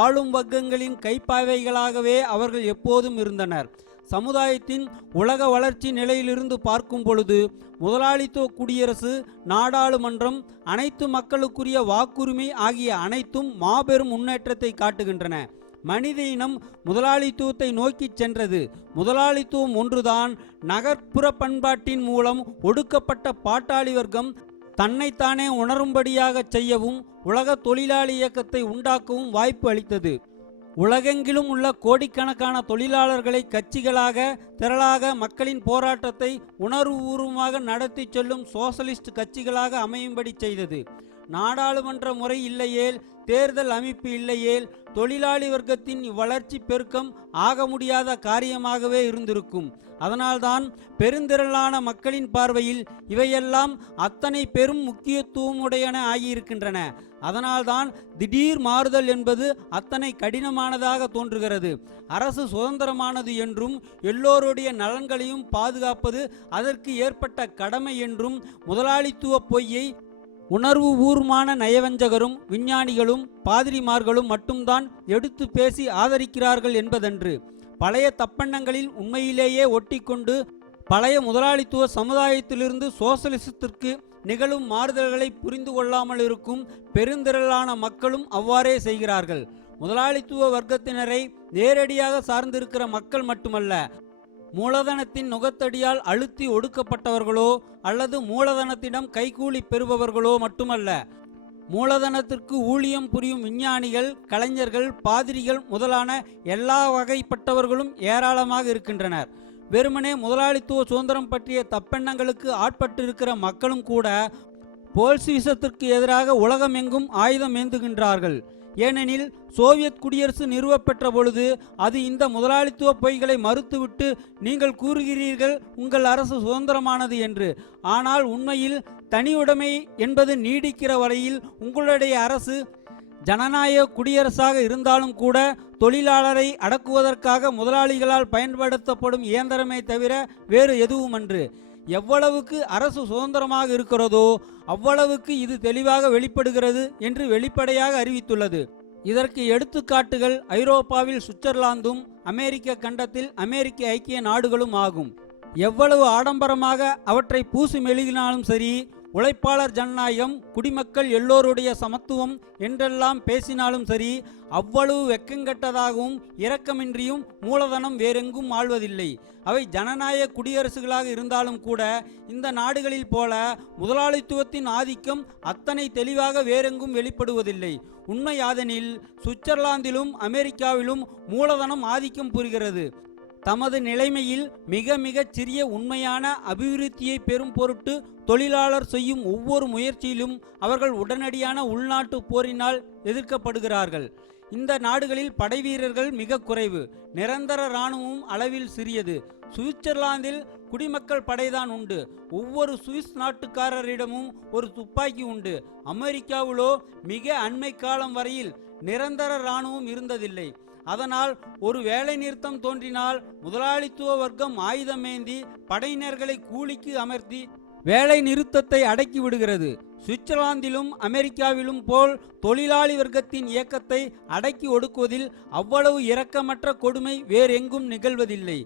ஆளும் வர்க்கங்களின் கைப்பாவைகளாகவே அவர்கள் எப்போதும் இருந்தனர். சமுதாயத்தின் உலக வளர்ச்சி நிலையிலிருந்து பார்க்கும் பொழுது முதலாளித்துவ குடியரசு, நாடாளுமன்றம், அனைத்து மக்களுக்குரிய வாக்குரிமை ஆகிய அனைத்தும் மாபெரும் முன்னேற்றத்தை காட்டுகின்றன. மனித இனம் முதலாளித்துவத்தை நோக்கி சென்றது. முதலாளித்துவம் ஒன்றுதான் நகர்ப்புற பண்பாட்டின் மூலம் ஒடுக்கப்பட்ட பாட்டாளி வர்க்கம் தன்னைத்தானே உணரும்படியாக செய்யவும் உலக தொழிலாளி இயக்கத்தை உண்டாக்கவும் வாய்ப்பு அளித்தது. உலகெங்கிலும் உள்ள கோடிக்கணக்கான தொழிலாளர்களை கட்சிகளாக திரளாக மக்களின் போராட்டத்தை உணர்வுபூர்வமாக நடத்தி செல்லும் சோசலிஸ்ட் கட்சிகளாக அமையும்படி செய்தது. நாடாளுமன்ற முறை இல்லையேல், தேர்தல் அமைப்பு இல்லையேல் தொழிலாளி வர்க்கத்தின் இவ்வளர்ச்சி பெருக்கம் ஆக முடியாத காரியமாகவே இருந்திருக்கும். அதனால்தான் பெருந்திரளான மக்களின் பார்வையில் இவையெல்லாம் அத்தனை பெரும் முக்கியத்துவம் உடையன ஆகியிருக்கின்றன. அதனால்தான் திடீர் மாறுதல் என்பது அத்தனை கடினமானதாக தோன்றுகிறது. அரசு சுதந்திரமானது என்றும் எல்லோருடைய நலன்களையும் பாதுகாப்பது அதற்கு ஏற்பட்ட கடமை என்றும் முதலாளித்துவ பொய்யை உணர்வுபூர்வமான நயவஞ்சகரும் விஞ்ஞானிகளும் பாதிரிமார்களும் மட்டும்தான் எடுத்து பேசி ஆதரிக்கிறார்கள் என்பதன்று. பழைய தப்பெண்ணங்களில் உண்மையிலேயே ஒட்டிக்கொண்டு பழைய முதலாளித்துவ சமுதாயத்திலிருந்து சோசலிசத்திற்கு நிகழும் மாறுதல்களை புரிந்து கொள்ளாமல் இருக்கும் பெருந்திரளான மக்களும் அவ்வாறே செய்கிறார்கள். முதலாளித்துவ வர்க்கத்தினரை நேரடியாக சார்ந்திருக்கிற மக்கள் மட்டுமல்ல, மூலதனத்தின் நுகத்தடியால் அழுத்தி ஒடுக்கப்பட்டவர்களோ அல்லது மூலதனத்திடம் கைகூலி பெறுபவர்களோ மட்டுமல்ல, மூலதனத்திற்கு ஊழியம் புரியும் விஞ்ஞானிகள், கலைஞர்கள், பாதிரிகள் முதலான எல்லா வகைப்பட்டவர்களும் ஏராளமாக இருக்கின்றனர். வெறுமனே முதலாளித்துவ சுதந்திரம் பற்றிய தப்பெண்ணங்களுக்கு ஆட்பட்டிருக்கிற மக்களும் கூட போல்சிசத்திற்கு எதிராக உலகம் எங்கும் ஆயுதம் ஏந்துகின்றார்கள். ஏனெனில் சோவியத் குடியரசு நிறுவப்பெற்ற பொழுது அது இந்த முதலாளித்துவ பொய்களை மறுத்துவிட்டு, நீங்கள் கூறுகிறீர்கள் உங்கள் அரசு சுதந்திரமானது என்று, ஆனால் உண்மையில் தனியுடைமை என்பது நீடிக்கிற வரையில் உங்களுடைய அரசு ஜனநாயக குடியரசாக இருந்தாலும் கூட தொழிலாளரை அடக்குவதற்காக முதலாளிகளால் பயன்படுத்தப்படும் இயந்திரமே தவிர வேறு எதுவுமன்று. எவ்வளவுக்கு அரசு சுதந்திரமாக இருக்கிறதோ அவ்வளவுக்கு இது தெளிவாக வெளிப்படுகிறது என்று வெளிப்படையாக அறிவித்துள்ளது. இதற்கு எடுத்துக்காட்டுகள் ஐரோப்பாவில் சுவிட்சர்லாந்தும் அமெரிக்க கண்டத்தில் அமெரிக்க ஐக்கிய நாடுகளும் ஆகும். எவ்வளவு ஆடம்பரமாக அவற்றை பூசி மெழுகினாலும் சரி, உழைப்பாளர் ஜனநாயகம், குடிமக்கள் எல்லோருடைய சமத்துவம் என்றெல்லாம் பேசினாலும் சரி, அவ்வளவு வெக்கங்கெட்டதாகவும் இரக்கமின்றியும் மூலதனம் வேறெங்கும் ஆள்வதில்லை. அவை ஜனநாயக குடியரசுகளாக இருந்தாலும் கூட இந்த நாடுகளில் போல முதலாளித்துவத்தின் ஆதிக்கம் அத்தனை தெளிவாக வேறெங்கும் வெளிப்படுவதில்லை. உண்மையாதெனில் சுவிட்சர்லாந்திலும் அமெரிக்காவிலும் மூலதனம் ஆதிக்கம் புரிகிறது. தமது நிலைமையில் மிக மிகச் சிறிய உண்மையான அபிவிருத்தியை பெறும் பொருட்டு தொழிலாளர் செய்யும் ஒவ்வொரு முயற்சியிலும் அவர்கள் உடனடியான உள்நாட்டு போரினால் எதிர்க்கப்படுகிறார்கள். இந்த நாடுகளில் படைவீரர்கள் மிக குறைவு, நிரந்தர இராணுவம் அளவில் சிறியது. சுவிட்சர்லாந்தில் குடிமக்கள் படைதான் உண்டு. ஒவ்வொரு சுவிஸ் நாட்டுக்காரரிடமும் ஒரு துப்பாக்கி உண்டு. அமெரிக்காவிலோ மிக அண்மை காலம் வரையில் நிரந்தர இராணுவம் இருந்ததில்லை. அதனால் ஒரு வேலை நிறுத்தம் தோன்றினால் முதலாளித்துவ வர்க்கம் ஆயுதமேந்தி படையினர்களை கூலிக்கு அமர்த்தி வேலை நிறுத்தத்தை அடக்கி விடுகிறது. சுவிட்சர்லாந்திலும் அமெரிக்காவிலும் போல் தொழிலாளி வர்க்கத்தின் இயக்கத்தை அடக்கி ஒடுக்குவதில் அவ்வளவு இரக்கமற்ற கொடுமை வேறெங்கும் நிகழ்வதில்லை.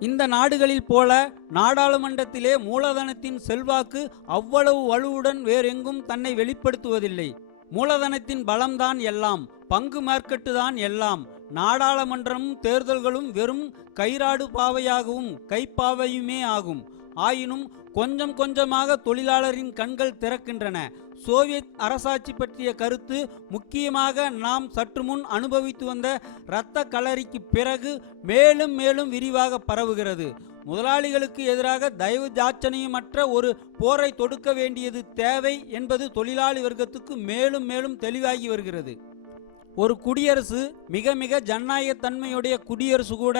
இந்த நாடுகளில் போல நாடாளுமன்றத்திலே மூலதனத்தின் செல்வாக்கு அவ்வளவு வலுவுடன் வேறெங்கும் தன்னை வெளிப்படுத்துவதில்லை. மூலதனத்தின் பலம்தான் எல்லாம், பங்கு மார்க்கெட்டு தான் எல்லாம். நாடாளுமன்றமும் தேர்தல்களும் வெறும் கைராடு பாவையாகவும் கைப்பாவையுமே ஆகும். ஆயினும் கொஞ்சம் கொஞ்சமாக தொழிலாளரின் கண்கள் திறக்கின்றன. சோவியத் அரசாட்சி பற்றிய கருத்து, முக்கியமாக நாம் சற்று முன் அனுபவித்து வந்த இரத்த களரிக்கு பிறகு மேலும் மேலும் விரிவாக பரவுகிறது. முதலாளிகளுக்கு எதிராக தயவு ஜாச்சனையுமற்ற ஒரு போரை தொடுக்க வேண்டியது தேவை என்பது தொழிலாளி வர்க்கத்துக்கு மேலும் மேலும் தெளிவாகி வருகிறது. ஒரு குடியரசு, மிக மிக ஜனநாயகத்தன்மையுடைய குடியரசு கூட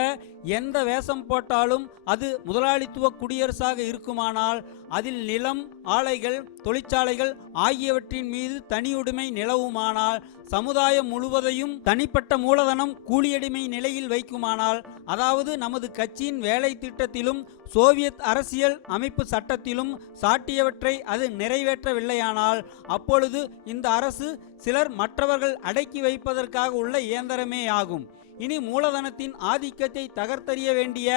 எந்த வேஷம் போட்டாலும் அது முதலாளித்துவ குடியரசாக இருக்குமானால் அதில் நிலம், ஆலைகள், தொழிற்சாலைகள் ஆகியவற்றின் மீது தனியுடைமை நிலவுமானால், சமுதாயம் முழுவதையும் தனிப்பட்ட மூலதனம் கூலியடிமை நிலையில் வைக்குமானால், அதாவது நமது கட்சியின் வேலை திட்டத்திலும் சோவியத் அரசியல் அமைப்பு சட்டத்திலும் சாட்டியவற்றை அது நிறைவேற்றவில்லையானால், அப்பொழுது இந்த அரசு சிலர் மற்றவர்கள் அடக்கி வைப்பதற்காக உள்ள இயந்திரமே ஆகும். இனி மூலதனத்தின் ஆதிக்கத்தை தகர்த்தெறிய வேண்டிய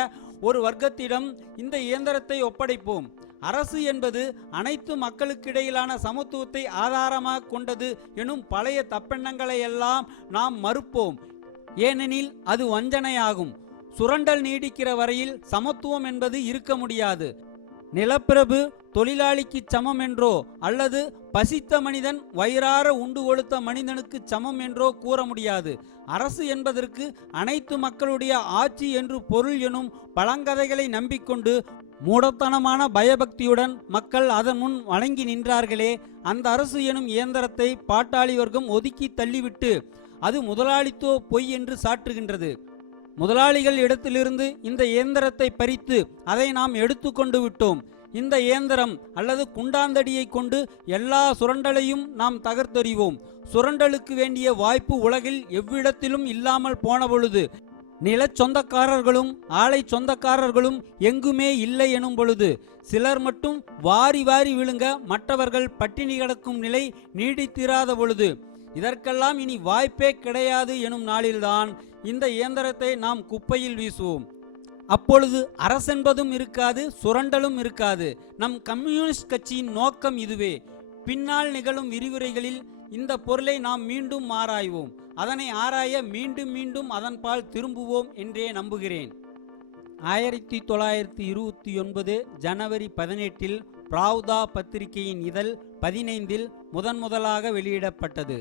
ஒரு வர்க்கத்திடம் இந்த இயந்திரத்தை ஒப்படைப்போம். அரசு என்பது அனைத்து மக்களுக்கிடையிலான சமத்துவத்தை ஆதாரமாக கொண்டது எனும் பழைய தப்பெண்ணங்களை எல்லாம் நாம் மறுப்போம். ஏனெனில் அது வஞ்சனையாகும். சுரண்டல் நீடிக்கிற வரையில் சமத்துவம் என்பது இருக்க முடியாது. நிலப்பிரபு தொழிலாளிக்கு சமம் என்றோ அல்லது பசித்த மனிதன் வயிறார உண்டு கொழுத்த மனிதனுக்கு சமம் என்றோ கூற முடியாது. அரசு என்பதற்கு அனைத்து மக்களுடைய ஆட்சி என்று பொருள் எனும் பழங்கதைகளை நம்பிக்கொண்டு மூடத்தனமான பயபக்தியுடன் மக்கள் அதன் முன் வணங்கி நின்றார்களே, அந்த அரசு எனும் இயந்திரத்தை பாட்டாளி வர்க்கம் ஒதுக்கி தள்ளிவிட்டு அது முதலாளித்துவ பொய் என்று சாற்றுகின்றது. முதலாளிகள் இடத்திலிருந்து இந்த இயந்திரத்தை பறித்து அதை நாம் எடுத்துக்கொண்டு விட்டோம். இந்த இயந்திரம் அல்லது குண்டாந்தடியை கொண்டு எல்லா சுரண்டலையும் நாம் தகர்த்தெறிவோம். சுரண்டலுக்கு வேண்டிய வாய்ப்பு உலகில் எவ்விடத்திலும் இல்லாமல் போன பொழுது, நில சொந்தக்காரர்களும் ஆலை சொந்தக்காரர்களும் எங்குமே இல்லை எனும் பொழுது, சிலர் மட்டும் வாரி வாரி விழுங்க மற்றவர்கள் பட்டினி கிடக்கும் நிலை நீடித்திராத பொழுது, இதற்கெல்லாம் இனி வாய்ப்பே கிடையாது எனும் நாளில்தான் இந்த இயந்திரத்தை நாம் குப்பையில் வீசுவோம். அப்பொழுது அரசென்பதும் இருக்காது, சுரண்டலும் இருக்காது. நம் கம்யூனிஸ்ட் கட்சியின் நோக்கம் இதுவே. பின்னால் நிகழும் விரிவுரைகளில் இந்த பொருளை நாம் மீண்டும் ஆராய்வோம். அதனை ஆராய மீண்டும் மீண்டும் அதன்பால் திரும்புவோம் என்றே நம்புகிறேன். 1929 ஜனவரி 18 பிராவ்தா பத்திரிகையின் இதழ் 15 முதன்முதலாக வெளியிடப்பட்டது.